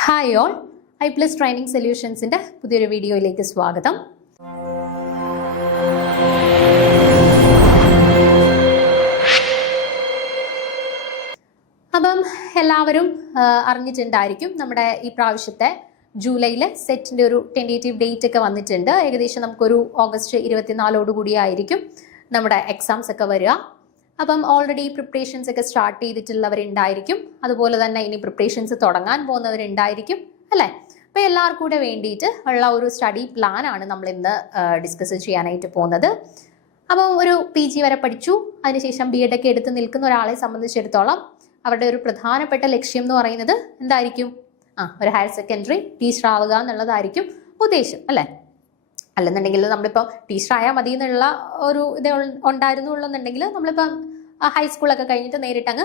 Hi all, iPlus training സൊല്യൂഷൻസിൻ്റെ പുതിയൊരു വീഡിയോയിലേക്ക് സ്വാഗതം. അപ്പം എല്ലാവരും അറിഞ്ഞിട്ടുണ്ടായിരിക്കും നമ്മുടെ ഈ പ്രാവശ്യത്തെ ജൂലൈയിലെ സെറ്റിൻ്റെ ഒരു ടെൻറ്റേറ്റീവ് ഡേറ്റ് ഒക്കെ വന്നിട്ടുണ്ട്. ഏകദേശം നമുക്കൊരു ഓഗസ്റ്റ് 24 കൂടിയായിരിക്കും നമ്മുടെ എക്സാംസ് ഒക്കെ വരിക. അപ്പം ഓൾറെഡി പ്രിപ്പറേഷൻസ് ഒക്കെ സ്റ്റാർട്ട് ചെയ്തിട്ടുള്ളവരുണ്ടായിരിക്കും, അതുപോലെ തന്നെ ഇനി പ്രിപ്പറേഷൻസ് തുടങ്ങാൻ പോകുന്നവരുണ്ടായിരിക്കും അല്ലേ. അപ്പോൾ എല്ലാവർക്കും കൂടെ വേണ്ടിയിട്ട് ഉള്ള ഒരു സ്റ്റഡി പ്ലാൻ ആണ് നമ്മൾ ഇന്ന് ഡിസ്കസ് ചെയ്യാനായിട്ട് പോകുന്നത്. അപ്പം ഒരു PG വരെ പഠിച്ചു, അതിനുശേഷം BEd ഒക്കെ എടുത്ത് നിൽക്കുന്ന ഒരാളെ സംബന്ധിച്ചിടത്തോളം അവരുടെ ഒരു പ്രധാനപ്പെട്ട ലക്ഷ്യം എന്ന് പറയുന്നത് എന്തായിരിക്കും? ഒരു ഹയർ സെക്കൻഡറി ടീച്ചർ ആവുക എന്നുള്ളതായിരിക്കും ഉദ്ദേശം അല്ലേ. അല്ലെന്നുണ്ടെങ്കിൽ നമ്മളിപ്പോൾ ടീച്ചർ ആയാൽ മതി എന്നുള്ള ഒരു ഇത് ഉണ്ടായിരുന്നുള്ളൂ എന്നുണ്ടെങ്കിൽ നമ്മളിപ്പം ഹൈസ്കൂളൊക്കെ കഴിഞ്ഞിട്ട് നേരിട്ട് അങ്ങ്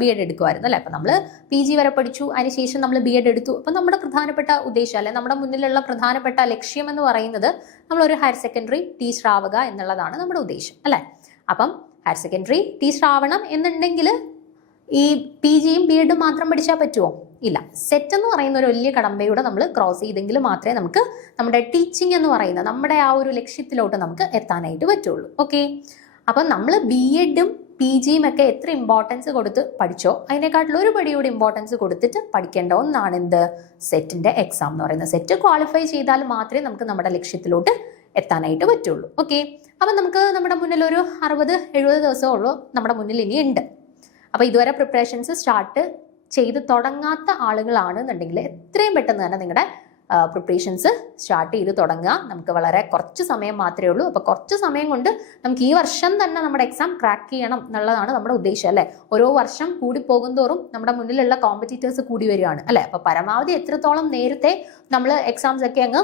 BEd എടുക്കുമായിരുന്നു അല്ലേ. അപ്പം നമ്മൾ PG വരെ പഠിച്ചു, അതിനുശേഷം നമ്മൾ BEd എടുത്തു. അപ്പം നമ്മുടെ പ്രധാനപ്പെട്ട ഉദ്ദേശം അല്ലെ, നമ്മുടെ മുന്നിലുള്ള പ്രധാനപ്പെട്ട ലക്ഷ്യം എന്ന് പറയുന്നത് നമ്മളൊരു ഹയർ സെക്കൻഡറി ടീച്ചർ ആവുക എന്നുള്ളതാണ് നമ്മുടെ ഉദ്ദേശം അല്ലേ. അപ്പം ഹയർ സെക്കൻഡറി ടീച്ചർ ആവണം എന്നുണ്ടെങ്കിൽ ഈ PGയും BEdും മാത്രം പഠിച്ചാൽ പറ്റുമോ? ഇല്ല. സെറ്റ് എന്ന് പറയുന്ന ഒരു വലിയ കടമ്പയൂടെ നമ്മൾ ക്രോസ് ചെയ്തെങ്കിൽ മാത്രമേ നമുക്ക് നമ്മുടെ ടീച്ചിങ് എന്ന് പറയുന്ന നമ്മുടെ ആ ഒരു ലക്ഷ്യത്തിലോട്ട് നമുക്ക് എത്താനായിട്ട് പറ്റുള്ളൂ. ഓക്കെ, അപ്പം നമ്മൾ BEdും PGയും ഒക്കെ എത്ര ഇമ്പോർട്ടൻസ് കൊടുത്ത് പഠിച്ചോ അതിനെക്കാട്ടിലും ഒരു പടിയോട് ഇമ്പോർട്ടൻസ് കൊടുത്തിട്ട് പഠിക്കേണ്ട ഒന്നാണ് എന്ത്? സെറ്റിന്റെ എക്സാം എന്ന് പറയുന്നത്. സെറ്റ് ക്വാളിഫൈ ചെയ്താൽ മാത്രമേ നമുക്ക് നമ്മുടെ ലക്ഷ്യത്തിലോട്ട് എത്താനായിട്ട് പറ്റുള്ളൂ. ഓക്കെ, അപ്പം നമുക്ക് നമ്മുടെ മുന്നിൽ ഒരു 60-70 ദിവസമുള്ളൂ നമ്മുടെ മുന്നിൽ ഇനി ഉണ്ട്. അപ്പോൾ ഇതുവരെ പ്രിപ്പറേഷൻസ് സ്റ്റാർട്ട് ചെയ്ത് തുടങ്ങാത്ത ആളുകളാണെന്നുണ്ടെങ്കിൽ എത്രയും പെട്ടെന്ന് തന്നെ നിങ്ങളുടെ പ്രിപ്പറേഷൻസ് സ്റ്റാർട്ട് ചെയ്ത് തുടങ്ങുക. നമുക്ക് വളരെ കുറച്ച് സമയം മാത്രമേ ഉള്ളൂ. അപ്പോൾ കുറച്ച് സമയം കൊണ്ട് നമുക്ക് ഈ വർഷം തന്നെ നമ്മുടെ എക്സാം ക്രാക്ക് ചെയ്യണം എന്നുള്ളതാണ് നമ്മുടെ ഉദ്ദേശം അല്ലേ. ഓരോ വർഷം കൂടി പോകും തോറും നമ്മുടെ മുന്നിലുള്ള കോമ്പറ്റീറ്റേഴ്സ് കൂടി വരികയാണ് അല്ലേ. അപ്പോൾ പരമാവധി എത്രത്തോളം നേരത്തെ നമ്മൾ എക്സാംസ് ഒക്കെ അങ്ങ്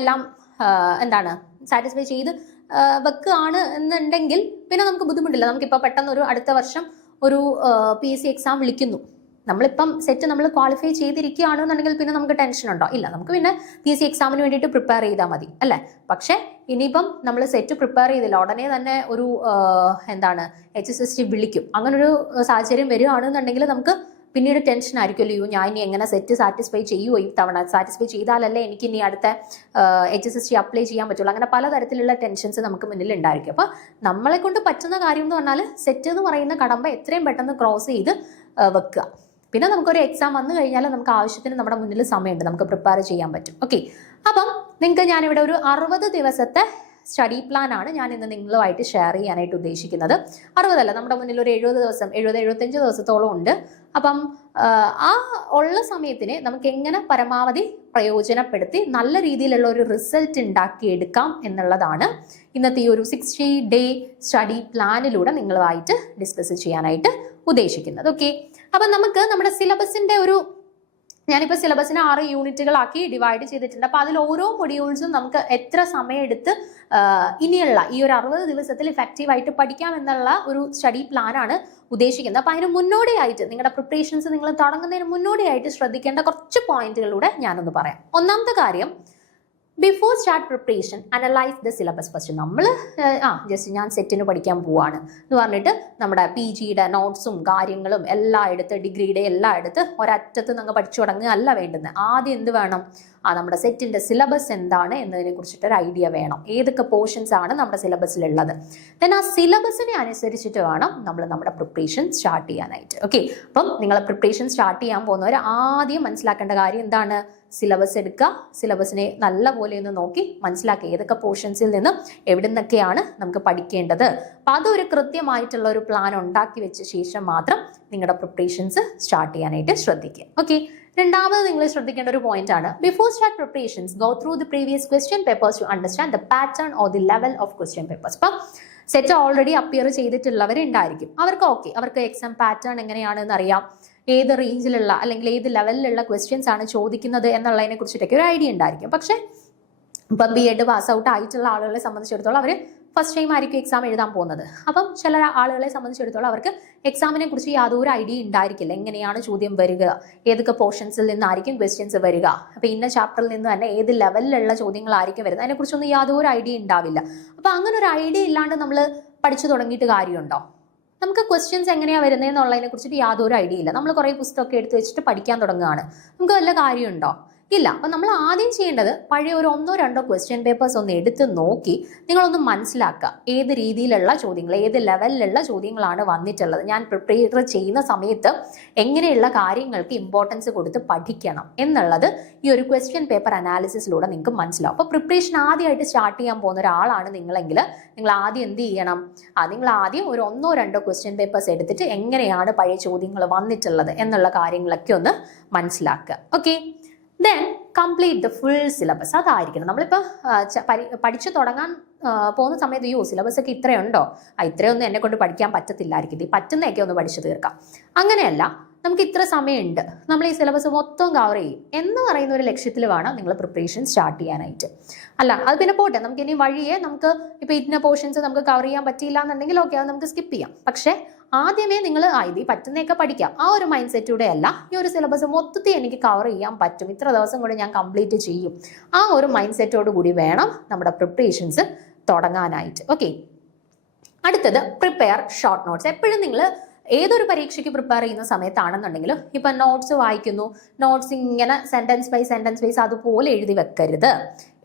എല്ലാം സാറ്റിസ്ഫൈ ചെയ്ത് വെക്കുകയാണ് എന്നുണ്ടെങ്കിൽ പിന്നെ നമുക്ക് ബുദ്ധിമുട്ടില്ല. നമുക്കിപ്പോൾ പെട്ടെന്ന് ഒരു അടുത്ത വർഷം ഒരു PSC എക്സാം വിളിക്കുന്നു, നമ്മളിപ്പം സെറ്റ് നമ്മൾ ക്വാളിഫൈ ചെയ്തിരിക്കുകയാണെന്നുണ്ടെങ്കിൽ പിന്നെ നമുക്ക് ടെൻഷൻ ഉണ്ടോ? ഇല്ല. നമുക്ക് പിന്നെ PSC എക്സാമിന് വേണ്ടിയിട്ട് പ്രിപ്പയർ ചെയ്താൽ മതി അല്ലേ. പക്ഷേ ഇനിയിപ്പം നമ്മൾ സെറ്റ് പ്രിപ്പയർ ചെയ്തില്ല, ഉടനെ തന്നെ ഒരു HSST വിളിക്കും, അങ്ങനൊരു സാഹചര്യം വരികയാണെന്നുണ്ടെങ്കിൽ നമുക്ക് പിന്നീട് ടെൻഷൻ ആയിരിക്കുമല്ലോ, ഞാൻ ഇനി എങ്ങനെ സെറ്റ് സാറ്റിസ്ഫൈ ചെയ്യുമോ, ഈ തവണ സാറ്റിസ്ഫൈ ചെയ്താലല്ലേ എനിക്ക് ഇനി അടുത്ത HSST അപ്ലൈ ചെയ്യാൻ പറ്റുള്ളൂ. അങ്ങനെ പലതരത്തിലുള്ള ടെൻഷൻസ് നമുക്ക് മുന്നിൽ ഉണ്ടായിരിക്കും. അപ്പോൾ നമ്മളെ കൊണ്ട് പറ്റുന്ന കാര്യം എന്ന് പറഞ്ഞാൽ സെറ്റ് എന്ന് പറയുന്ന കടമ്പ എത്രയും പെട്ടെന്ന് ക്രോസ് ചെയ്ത് വെക്കുക. പിന്നെ നമുക്കൊരു എക്സാം വന്നു കഴിഞ്ഞാൽ നമുക്ക് ആവശ്യത്തിന് നമ്മുടെ മുന്നിൽ സമയമുണ്ട്, നമുക്ക് പ്രിപ്പയർ ചെയ്യാൻ പറ്റും. ഓക്കെ, അപ്പം നിങ്ങൾക്ക് ഞാനിവിടെ ഒരു 60 ദിവസത്തെ സ്റ്റഡി പ്ലാൻ ആണ് ഞാൻ ഇന്ന് നിങ്ങളുമായിട്ട് ഷെയർ ചെയ്യാനായിട്ട് ഉദ്ദേശിക്കുന്നത്. 60 അല്ല, നമ്മുടെ മുന്നിൽ ഒരു 70 ദിവസം 70-75 ദിവസത്തോളം ഉണ്ട്. അപ്പം ആ ഉള്ള സമയത്തിന് നമുക്ക് എങ്ങനെ പരമാവധി പ്രയോജനപ്പെടുത്തി നല്ല രീതിയിലുള്ള ഒരു റിസൾട്ട് ഉണ്ടാക്കിയെടുക്കാം എന്നുള്ളതാണ് ഇന്നത്തെ ഈ ഒരു 60 ഡേ സ്റ്റഡി പ്ലാനിലൂടെ നിങ്ങളുമായിട്ട് ഡിസ്കസ് ചെയ്യാനായിട്ട് ഉദ്ദേശിക്കുന്നത്. ഓക്കെ, അപ്പം നമുക്ക് നമ്മുടെ സിലബസിന്റെ ഞാനിപ്പോൾ സിലബസിനെ 6 യൂണിറ്റുകളാക്കി ഡിവൈഡ് ചെയ്തിട്ടുണ്ട്. അപ്പോൾ അതിൽ ഓരോ മൊഡ്യൂൾസും നമുക്ക് എത്ര സമയം എടുത്ത് ഇനിയുള്ള ഈ ഒരു 60 ദിവസത്തിൽ ഇഫക്റ്റീവായിട്ട് പഠിക്കാം എന്നുള്ള ഒരു സ്റ്റഡി പ്ലാനാണ് ഉദ്ദേശിക്കുന്നത്. അപ്പോൾ അതിന് മുന്നോടിയായിട്ട് നിങ്ങളുടെ പ്രിപ്പറേഷൻസ് നിങ്ങൾ തുടങ്ങുന്നതിന് മുന്നോടിയായിട്ട് ശ്രദ്ധിക്കേണ്ട കുറച്ച് പോയിന്റുകളിലൂടെ ഞാനൊന്ന് പറയാം. ഒന്നാമത്തെ കാര്യം, before start preparation analyse the syllabus first. നമ്മൾ ജസ്റ്റ് ഞാൻ സെറ്റിന് പഠിക്കാൻ പോവാണ് എന്ന് പറഞ്ഞിട്ട് നമ്മുടെ PGയുടെ നോട്ട്സും കാര്യങ്ങളും എല്ലാം എടുത്ത് ഡിഗ്രിയുടെ എല്ലാം എടുത്ത് ഒരറ്റത്ത് നിങ്ങൾ പഠിച്ചു തുടങ്ങുക അല്ല വേണ്ടുന്നത്. ആദ്യം എന്ത് വേണം? നമ്മുടെ സെറ്റിന്റെ സിലബസ് എന്താണ് എന്നതിനെ കുറിച്ചിട്ടൊരു ഐഡിയ വേണം. ഏതൊക്കെ പോർഷൻസ് ആണ് നമ്മുടെ സിലബസിലുള്ളത്. ദെൻ ആ സിലബസിനെ അനുസരിച്ചിട്ട് വേണം നമ്മൾ നമ്മുടെ പ്രിപ്പറേഷൻ സ്റ്റാർട്ട് ചെയ്യാനായിട്ട്. ഓക്കെ, അപ്പം നിങ്ങൾ പ്രിപ്പറേഷൻ സ്റ്റാർട്ട് ചെയ്യാൻ പോകുന്നവർ ആദ്യം മനസ്സിലാക്കേണ്ട കാര്യം എന്താണ്? സിലബസ് എടുക്കുക, സിലബസിനെ നല്ല പോലെ ഒന്ന് നോക്കി മനസ്സിലാക്കുക ഏതൊക്കെ പോർഷൻസിൽ നിന്നും എവിടെ നിന്നൊക്കെയാണ് നമുക്ക് പഠിക്കേണ്ടത്. അപ്പം അതൊരു കൃത്യമായിട്ടുള്ള ഒരു പ്ലാൻ ഉണ്ടാക്കി വെച്ച ശേഷം മാത്രം നിങ്ങളുടെ പ്രിപ്പറേഷൻസ് സ്റ്റാർട്ട് ചെയ്യാനായിട്ട് ശ്രദ്ധിക്കുക. ഓക്കെ, രണ്ടാമത് നിങ്ങൾ ശ്രദ്ധിക്കേണ്ട ഒരു പോയിന്റ് ആണ്, before start preparations go through the previous question papers to understand the pattern or the level of question papers. അപ്പം സെറ്റ് ഓൾറെഡി അപ്പിയർ ചെയ്തിട്ടുള്ളവരുണ്ടായിരിക്കും, അവർക്ക് എക്സാം പാറ്റേൺ എങ്ങനെയാണെന്ന് അറിയാം, ഏത് റേഞ്ചിലുള്ള അല്ലെങ്കിൽ ഏത് ലെവലിലുള്ള ക്വസ്റ്റ്യൻസ് ആണ് ചോദിക്കുന്നത് എന്നുള്ളതിനെ കുറിച്ചിട്ടൊക്കെ ഒരു ഐഡിയ ഉണ്ടായിരിക്കും. പക്ഷേ ഇപ്പം BEd പാസ് ഔട്ട് ആയിട്ടുള്ള ആളുകളെ സംബന്ധിച്ചിടത്തോളം അവർ ഫസ്റ്റ് ടൈം ആയിരിക്കും എക്സാം എഴുതാൻ പോകുന്നത്. അപ്പം ചില ആളുകളെ സംബന്ധിച്ചിടത്തോളം അവർക്ക് എക്സാമിനെ കുറിച്ച് യാതൊരു ഐഡിയ ഉണ്ടായിരിക്കില്ല. എങ്ങനെയാണ് ചോദ്യം വരിക, ഏതൊക്കെ പോർഷൻസിൽ നിന്നായിരിക്കും ക്വസ്റ്റ്യൻസ് വരിക, അപ്പോൾ ഇന്ന ചാപ്റ്ററിൽ നിന്ന് തന്നെ ഏത് ലെവലിലുള്ള ചോദ്യങ്ങളായിരിക്കും വരുന്നത്, അതിനെക്കുറിച്ചൊന്നും യാതൊരു ഐഡിയ ഉണ്ടാവില്ല. അപ്പോൾ അങ്ങനെ ഒരു ഐഡിയ ഇല്ലാണ്ട് നമ്മൾ പഠിച്ചു തുടങ്ങിയിട്ട് കാര്യമുണ്ടോ? നമുക്ക് ക്വസ്റ്റ്യൻസ് എങ്ങനെയാണ് വരുന്നതെന്നുള്ളതിനെ കുറിച്ചിട്ട് യാതൊരു ഐഡിയ ഇല്ല. നമ്മൾ കുറേ പുസ്തകമൊക്കെ എടുത്ത് വെച്ചിട്ട് പഠിക്കാൻ തുടങ്ങുകയാണ്. നമുക്ക് വല്ല കാര്യമുണ്ടോ? ഇല്ല. അപ്പം നമ്മൾ ആദ്യം ചെയ്യേണ്ടത് പഴയ ഒരു 1-2 ക്വസ്റ്റ്യൻ പേപ്പേഴ്സ് ഒന്ന് എടുത്ത് നോക്കി നിങ്ങളൊന്ന് മനസ്സിലാക്കുക ഏത് രീതിയിലുള്ള ചോദ്യങ്ങൾ, ഏത് ലെവലിലുള്ള ചോദ്യങ്ങളാണ് വന്നിട്ടുള്ളത്. ഞാൻ പ്രിപ്പയർ ചെയ്യുന്ന സമയത്ത് എങ്ങനെയുള്ള കാര്യങ്ങൾക്ക് ഇമ്പോർട്ടൻസ് കൊടുത്ത് പഠിക്കണം എന്നുള്ളത് ഈ ഒരു ക്വസ്റ്റ്യൻ പേപ്പർ അനാലിസിസിലൂടെ നിങ്ങൾക്ക് മനസ്സിലാവും. അപ്പോൾ പ്രിപ്പറേഷൻ ആദ്യമായിട്ട് സ്റ്റാർട്ട് ചെയ്യാൻ പോകുന്ന ഒരാളാണ് നിങ്ങളെങ്കിൽ നിങ്ങൾ ആദ്യം എന്ത് ചെയ്യണം? നിങ്ങൾ ആദ്യം ഒരു 1-2 ക്വസ്റ്റ്യൻ പേപ്പേഴ്സ് എടുത്തിട്ട് എങ്ങനെയാണ് പഴയ ചോദ്യങ്ങൾ വന്നിട്ടുള്ളത് എന്നുള്ള കാര്യങ്ങളൊക്കെ ഒന്ന് മനസ്സിലാക്കുക. Okay, then complete the full syllabus. അതായിരിക്കണം നമ്മളിപ്പോൾ പഠിച്ചു തുടങ്ങാൻ പോകുന്ന സമയത്ത് സിലബസ് ഒക്കെ ഇത്രയുണ്ടോ, ഇത്രയൊന്നും എന്നെ കൊണ്ട് പഠിക്കാൻ പറ്റത്തില്ലായിരിക്കും, ഈ പറ്റുന്നതൊക്കെ ഒന്ന് പഠിച്ചു തീർക്കാം. അങ്ങനെയല്ല, നമുക്ക് ഇത്ര സമയമുണ്ട്, നമ്മൾ ഈ സിലബസ് മൊത്തം കവർ ചെയ്യും എന്ന് പറയുന്ന ഒരു ലക്ഷ്യത്തിൽ വേണം നിങ്ങൾ പ്രിപ്പറേഷൻ സ്റ്റാർട്ട് ചെയ്യാനായിട്ട്. അല്ല അത് പിന്നെ പോട്ടെ, നമുക്ക് ഇനി വഴിയെ നമുക്ക് ഇപ്പോൾ ഇന്ന പോർഷൻസ് നമുക്ക് കവർ ചെയ്യാൻ പറ്റിയില്ല എന്നുണ്ടെങ്കിൽ ഓക്കെ, അത് നമുക്ക് സ്കിപ്പ് ചെയ്യാം. പക്ഷേ ആദ്യമേ നിങ്ങൾ ഇത് പറ്റുന്നതൊക്കെ പഠിക്കാം, ആ ഒരു മൈൻഡ് സെറ്റൂടെ അല്ല ഈ ഒരു സിലബസ് മൊത്തത്തിൽ എനിക്ക് കവർ ചെയ്യാൻ പറ്റും, ഇത്ര ദിവസം കൊണ്ട് ഞാൻ കംപ്ലീറ്റ് ചെയ്യും, ആ ഒരു മൈൻഡ് സെറ്റോട് കൂടി വേണം നമ്മുടെ പ്രിപ്പറേഷൻസ് തുടങ്ങാനായിട്ട്. ഓക്കെ, അടുത്തത് പ്രിപ്പയർ ഷോർട്ട് നോട്ട്സ്. എപ്പോഴും നിങ്ങൾ ഏതൊരു പരീക്ഷയ്ക്ക് പ്രിപ്പയർ ചെയ്യുന്ന സമയത്താണെന്നുണ്ടെങ്കിലും ഇപ്പം നോട്ട്സ് വായിക്കുന്നു, നോട്ട്സ് ഇങ്ങനെ സെൻറ്റൻസ് വൈസ് അതുപോലെ എഴുതി വെക്കരുത്.